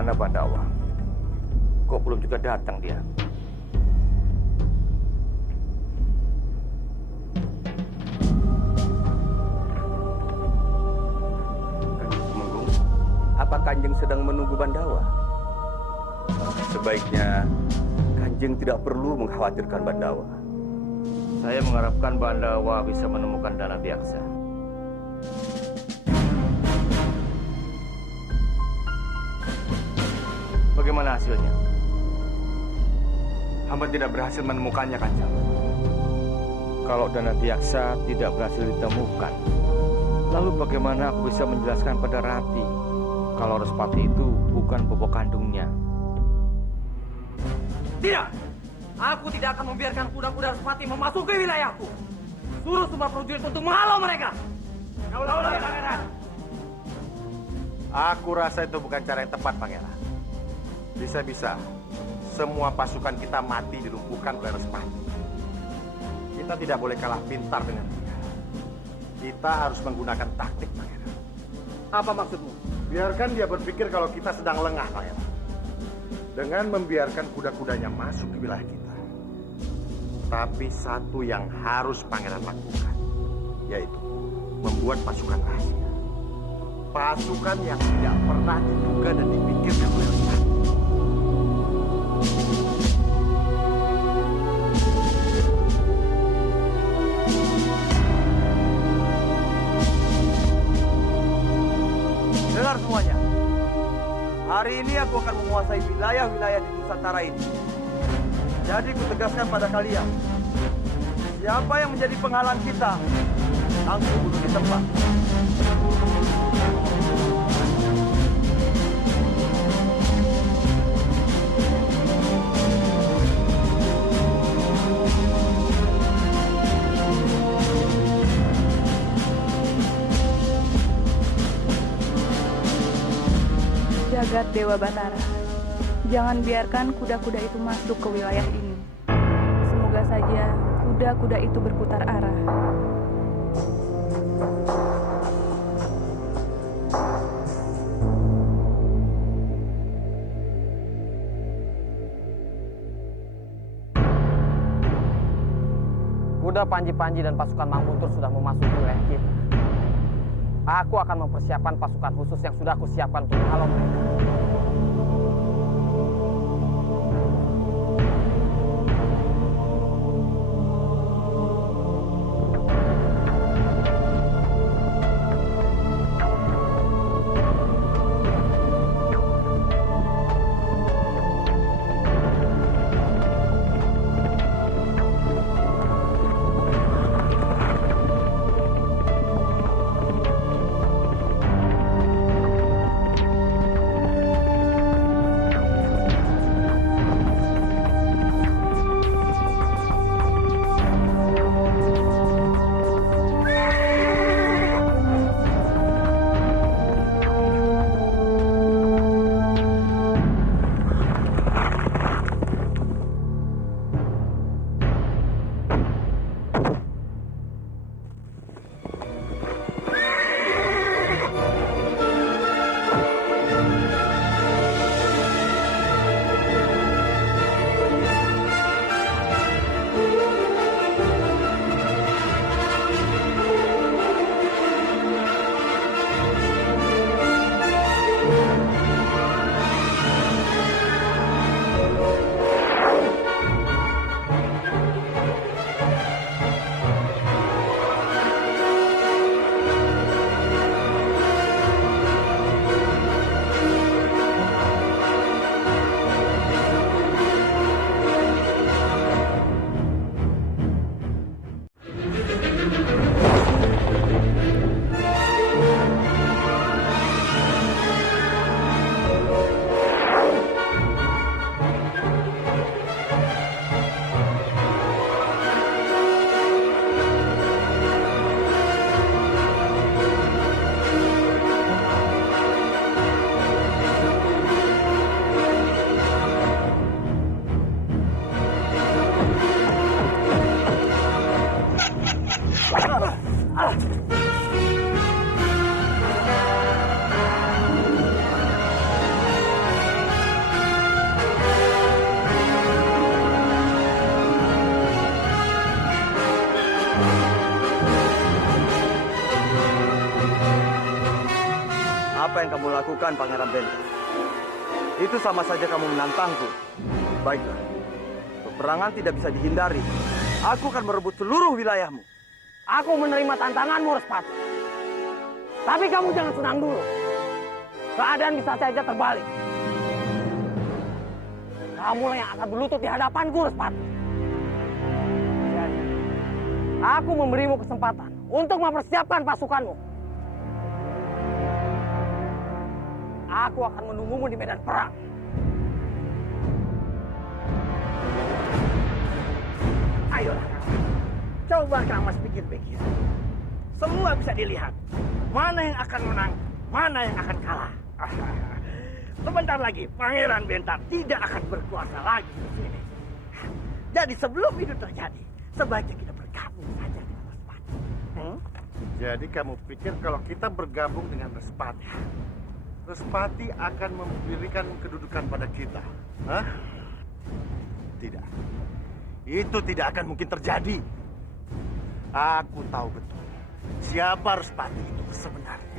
Kemana Bandawa? Kok belum juga datang dia? Kanjeng Tumenggung, apa Kanjeng sedang menunggu Bandawa? Sebaiknya Kanjeng tidak perlu mengkhawatirkan Bandawa. Saya mengharapkan Bandawa bisa menemukan Dana Diaksa. Bagaimana hasilnya? Hamba tidak berhasil menemukannya, Kanjeng. Kalau Dana Diaksa tidak berhasil ditemukan, lalu bagaimana aku bisa menjelaskan pada Rati kalau Respati itu bukan bobok kandungnya? Tidak! Aku tidak akan membiarkan kuda-kuda Respati memasuki wilayahku. Suruh semua prajurit untuk menghalau mereka. Aku rasa itu bukan cara yang tepat, Pangeran. Bisa-bisa semua pasukan kita mati dilumpuhkan oleh Respati. Kita tidak boleh kalah pintar dengan dia. Kita harus menggunakan taktik, Pangeran. Apa maksudmu? Biarkan dia berpikir kalau kita sedang lengah, Pangeran. Dengan membiarkan kuda-kudanya masuk ke wilayah kita. Tapi satu yang harus Pangeran lakukan, yaitu membuat pasukan rahasia. Pasukan yang tidak pernah diduga dan dipikirkan oleh Respati. Dengar semuanya. Hari ini aku akan menguasai wilayah-wilayah di Nusantara ini. Jadi kutegaskan pada kalian, siapa yang menjadi penghalang kita, langsung bunuh di tempat. Jagat Dewa Batara, jangan biarkan kuda-kuda itu masuk ke wilayah ini. Semoga saja kuda-kuda itu berputar arah. Kuda Panji-Panji dan pasukan Mangkuntur sudah memasuki wilayah kita. Aku akan mempersiapkan pasukan khusus yang sudah aku siapkan untuk menghalau mereka. apa yang kamu lakukan, Pangeran Bentar? Itu sama saja kamu menantangku. Baiklah, peperangan tidak bisa dihindari. Aku akan merebut seluruh wilayahmu. Aku menerima tantanganmu, Respati. Tapi kamu jangan senang dulu. Keadaan bisa saja terbalik. Kamulah yang akan berlutut di hadapanku, Respati. Jadi, aku memberimu kesempatan untuk mempersiapkan pasukanmu. Aku akan menunggumu di medan perang. Ayolah, coba Kang Mas pikir-pikir. Semua bisa dilihat. Mana yang akan menang, mana yang akan kalah. Sebentar lagi Pangeran Bentar tidak akan berkuasa lagi di sini. Jadi sebelum itu terjadi, sebaiknya kita bergabung saja dengan Respati. Jadi kamu pikir kalau kita bergabung dengan Respati, Respati akan memberikan kedudukan pada kita? Hah? Tidak. Itu tidak akan mungkin terjadi. Aku tahu betul siapa Respati itu sebenarnya.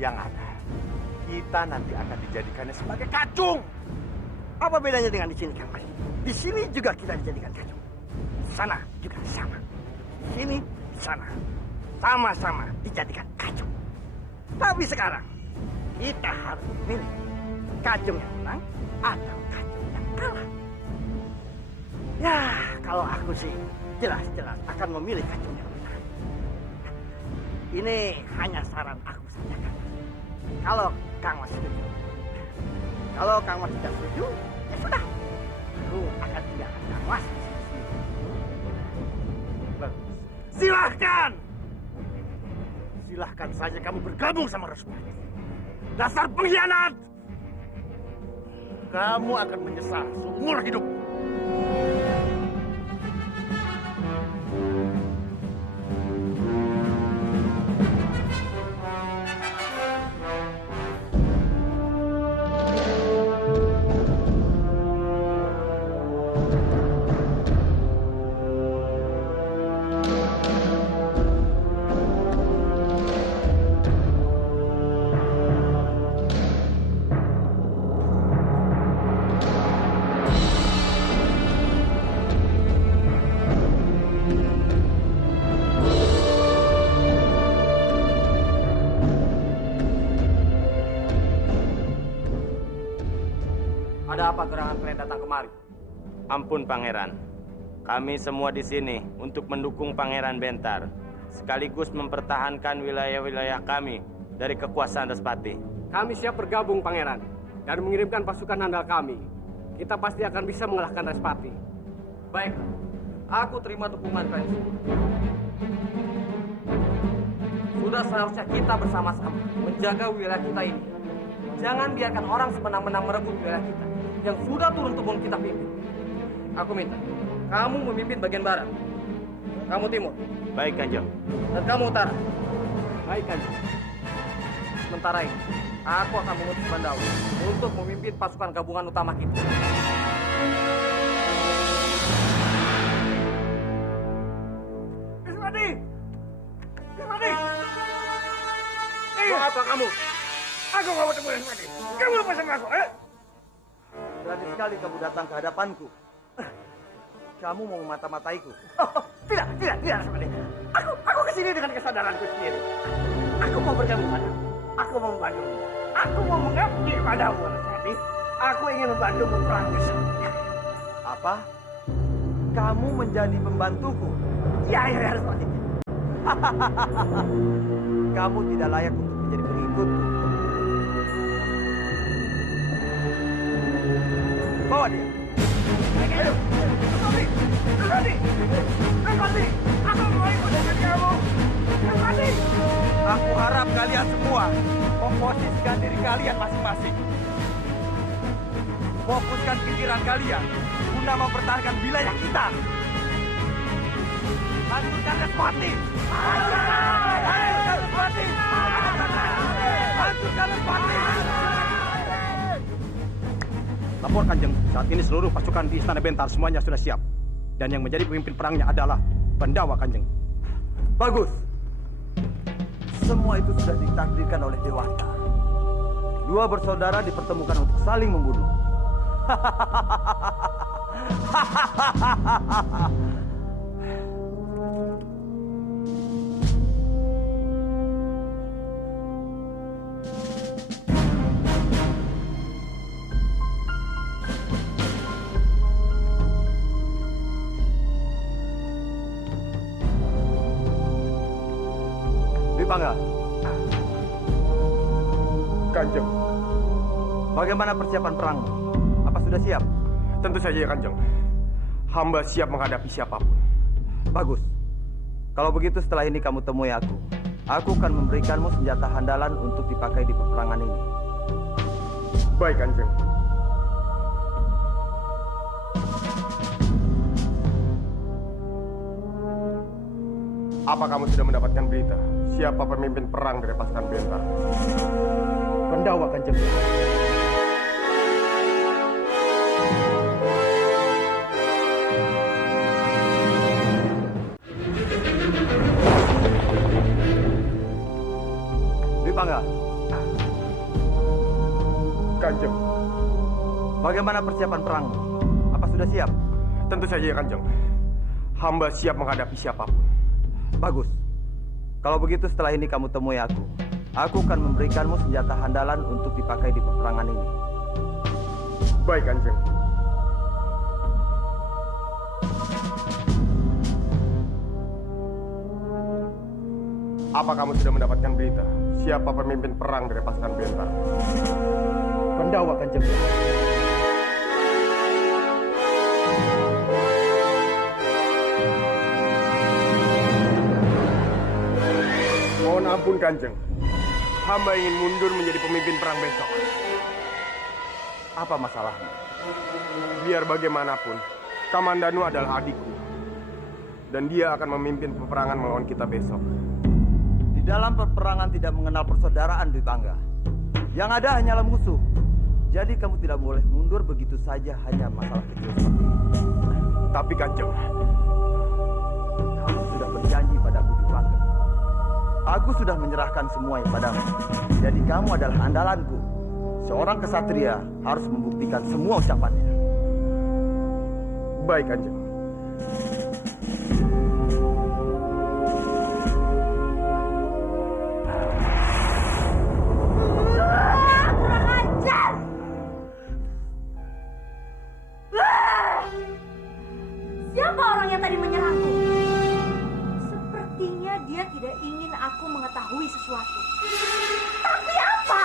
Yang ada, kita nanti akan dijadikannya sebagai kacung. Apa bedanya dengan di sini, Kang Mas? Di sini juga kita dijadikan kacung. Di sana juga sama. Di sini, di sana. Sama-sama dijadikan kacung. Tapi sekarang, kita harus memilih kacung yang menang atau kacung yang kalah. Ya, kalau aku sih jelas-jelas akan memilih kacung yang menang. Ini hanya saran aku saja, Kang Mas. Kalau Kang Mas setuju. Kalau Kang Mas tidak setuju, ya sudah. Aku akan tinggalkan Kang Mas di sini. Bagus. Silahkan! Silahkan saja kamu bergabung sama Respati. Dasar pengkhianat! Kamu akan menyesal seumur hidupmu. Ada apa gerangan kalian datang kemari? Ampun Pangeran, kami semua di sini untuk mendukung Pangeran Bentar, sekaligus mempertahankan wilayah-wilayah kami dari kekuasaan Respati. Kami siap bergabung Pangeran dan mengirimkan pasukan handal kami. Kita pasti akan bisa mengalahkan Respati. Baik, aku terima dukungan kalian semua. Sudah seharusnya kita bersama-sama menjaga wilayah kita ini. Jangan biarkan orang semenang-menang merebut wilayah kita yang sudah turun-temurun kita pimpin. Aku minta, kamu memimpin bagian barat, kamu timur. Baik, Kanjeng. Dan kamu utara. Baik, Kanjeng. Sementara ini, aku akan mengutus Bandawa untuk memimpin pasukan gabungan utama kita. Respati! Respati! Mau apa kamu? Aku mau ketemu Respati. Kamu lupa sama aku, eh? Berani sekali kamu datang ke hadapanku. Kamu mau memata-mataiku. Tidak, Respati. Aku kesini dengan kesadaranku sendiri. Aku mau bergabung padamu. Aku mau membantumu. Aku mau mengabdi padamu, Respati. Aku ingin membantumu perang besar. Apa? Kamu menjadi pembantuku? Ya, Respati. Kamu tidak layak untuk menjadi pengikutku. Bawa dia. Ayo, Respati! Aku mau ikut dengan kamu. Respati! Aku harap kalian semua memposisikan diri kalian masing-masing. Fokuskan pikiran kalian guna mempertahankan wilayah kita. Hancurkan Respati! Hancurkan Respati! Hancurkan Respati! Lapor Kanjeng, saat ini seluruh pasukan di Istana Bentar semuanya sudah siap. Dan yang menjadi pemimpin perangnya adalah Bandawa, Kanjeng. Bagus. Semua itu sudah ditakdirkan oleh Dewata. Dua bersaudara dipertemukan untuk saling membunuh. Bangga. Kanjeng. Bagaimana persiapan perang? Apa sudah siap? Tentu saja ya Kanjeng. Hamba siap menghadapi siapapun. Bagus. Kalau begitu setelah ini kamu temui aku. Aku akan memberikanmu senjata handalan untuk dipakai di peperangan ini. Baik Kanjeng. Apa kamu sudah mendapatkan berita? Siapa pemimpin perang dari pasukan Bentar? Pandawa, Kanjeng. Bangga. Kanjeng. Bagaimana persiapan perang? Apa sudah siap? Tentu saja ya Kanjeng. Hamba siap menghadapi siapapun. Bagus. Kalau begitu setelah ini kamu temui aku. Aku akan memberikanmu senjata handalan untuk dipakai di peperangan ini. Baik Kanjeng. Apa kamu sudah mendapatkan berita? Siapa pemimpin perang dari pasukan Bentar? Pandawa, Kanjeng. Mohon ampun Kanjeng. Hamba ingin mundur menjadi pemimpin perang besok. Apa masalahnya? Biar bagaimanapun, Kamandanu adalah adikku. Dan dia akan memimpin peperangan melawan kita besok. Di dalam peperangan tidak mengenal persaudaraan, Dwi Pangga. Yang ada hanyalah musuh. Jadi kamu tidak boleh mundur begitu saja hanya masalah kecil seperti ini. Tapi Kanjeng, kamu sudah berjanji padaku, Dwi Pangga. Aku sudah menyerahkan semuanya padamu. Jadi kamu adalah andalanku. Seorang kesatria harus membuktikan semua ucapannya. Baik Kanjeng. Siapa orang yang tadi menyerangku? Sepertinya dia tidak ingin aku mengetahui sesuatu. Tapi apa?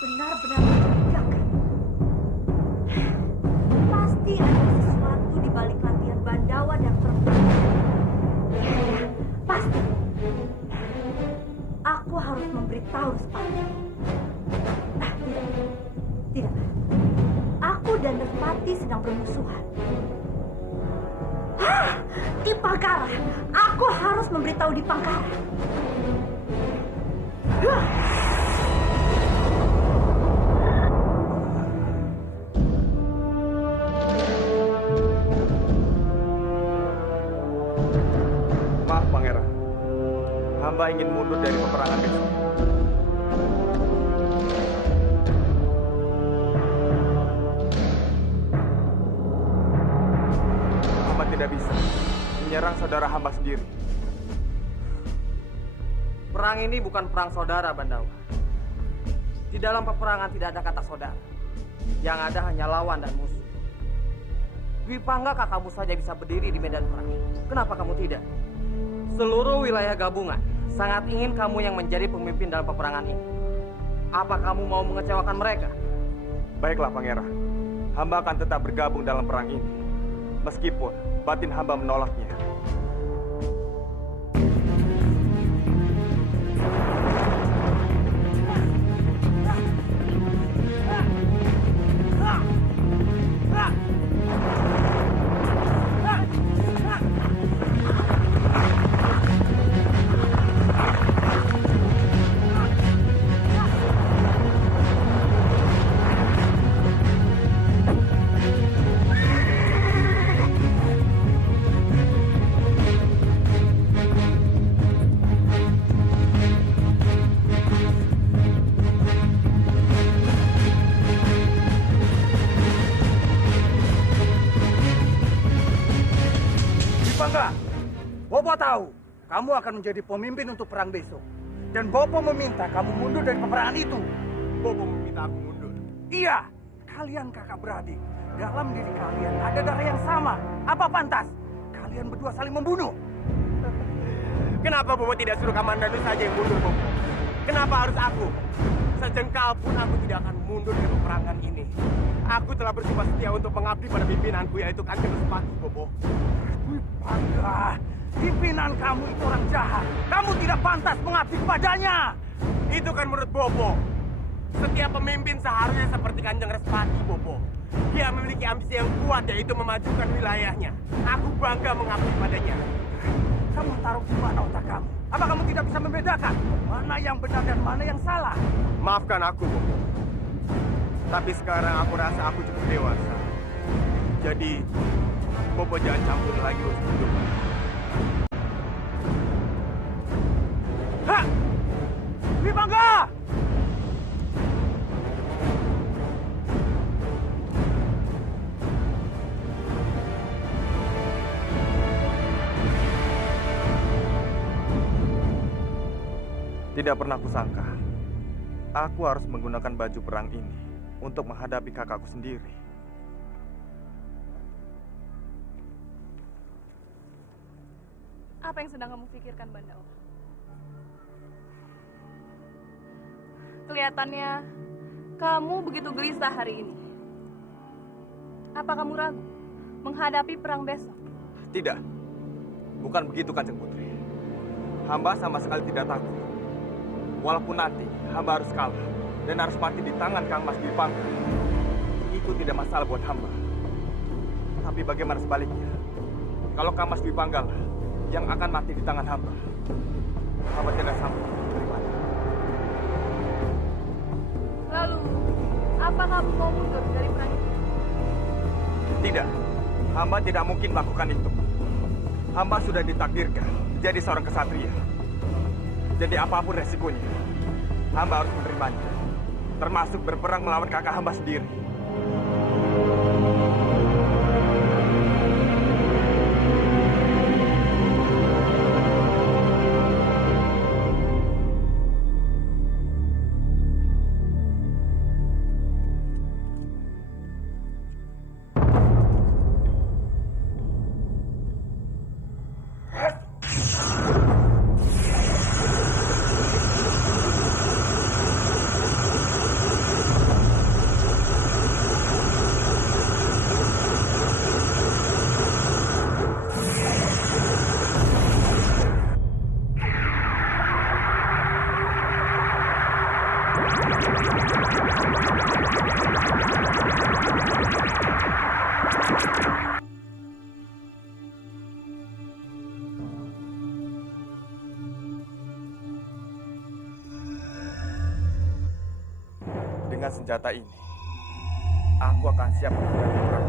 Benar-benar mencurigakan. Pasti ada sesuatu di balik latihan Bandawa dan perempuan. Pasti. Aku harus memberitahu Respati. Tidak. Aku dan Respati sedang bermusuhan. Di Pangkara. Aku harus memberitahu di Pangkara. Maaf Pangeran. Hamba ingin mundur dari peperangan besok. Tidak bisa menyerang saudara hamba sendiri. Perang ini bukan perang saudara, Bandawa. Di dalam peperangan tidak ada kata saudara. Yang ada hanya lawan dan musuh. Dwi Pangga kakakmu saja bisa berdiri di medan perang. Kenapa kamu tidak? Seluruh wilayah gabungan sangat ingin kamu yang menjadi pemimpin dalam peperangan ini. Apa kamu mau mengecewakan mereka? Baiklah, Pangeran. Hamba akan tetap bergabung dalam perang ini. Meskipun batin hamba menolaknya. tahu kamu akan menjadi pemimpin untuk perang besok. Dan Bopo meminta kamu mundur dari peperangan itu. Bopo meminta aku mundur? Iya, kalian kakak beradik. Dalam diri kalian ada darah yang sama. Apa pantas kalian berdua saling membunuh? Kenapa Bopo tidak suruh Kamandanu saja yang mundur, Bopo? Kenapa harus aku? Sejengkal pun aku tidak akan mundur dari peperangan ini. Aku telah bersumpah setia untuk mengabdi pada pimpinanku, yaitu Kanjeng Respati, Bopo. Bangga, pimpinan kamu itu orang jahat. Kamu tidak pantas mengabdi kepadanya. Itu kan menurut Bopo. Setiap pemimpin seharusnya seperti Kanjeng Respati, Bopo. Dia memiliki ambisi yang kuat, yaitu memajukan wilayahnya. Aku bangga mengabdi padanya. Kamu taruh di mana otak kamu? Apa kamu tidak bisa membedakan mana yang benar dan mana yang salah? Maafkan aku, Bopo. Tapi sekarang aku rasa aku cukup dewasa. Jadi, Bopo jangan campur lagi urusan hidup. Hah! Wibangga! Tidak pernah kusangka, aku harus menggunakan baju perang ini untuk menghadapi kakakku sendiri. Apa yang sedang kamu pikirkan, Bandawa? Kelihatannya kamu begitu gelisah hari ini. Apa kamu ragu menghadapi perang besok? Tidak, bukan begitu Kanjeng Putri. Hamba sama sekali tidak takut. Walaupun nanti hamba harus kalah dan harus mati di tangan Kang Mas Dipangga, itu tidak masalah buat hamba. Tapi bagaimana sebaliknya? Kalau Kang Mas Dipangga lah yang akan mati di tangan hamba, hamba tidak sanggup menerimanya. Lalu, apa kamu mau mundur dari perang itu? Tidak, hamba tidak mungkin melakukan itu. Hamba sudah ditakdirkan menjadi seorang kesatria. Jadi apapun resikonya, hamba harus menerimanya. Termasuk berperang melawan kakak hamba sendiri. Dengan senjata ini, aku akan siap menghadapi perang.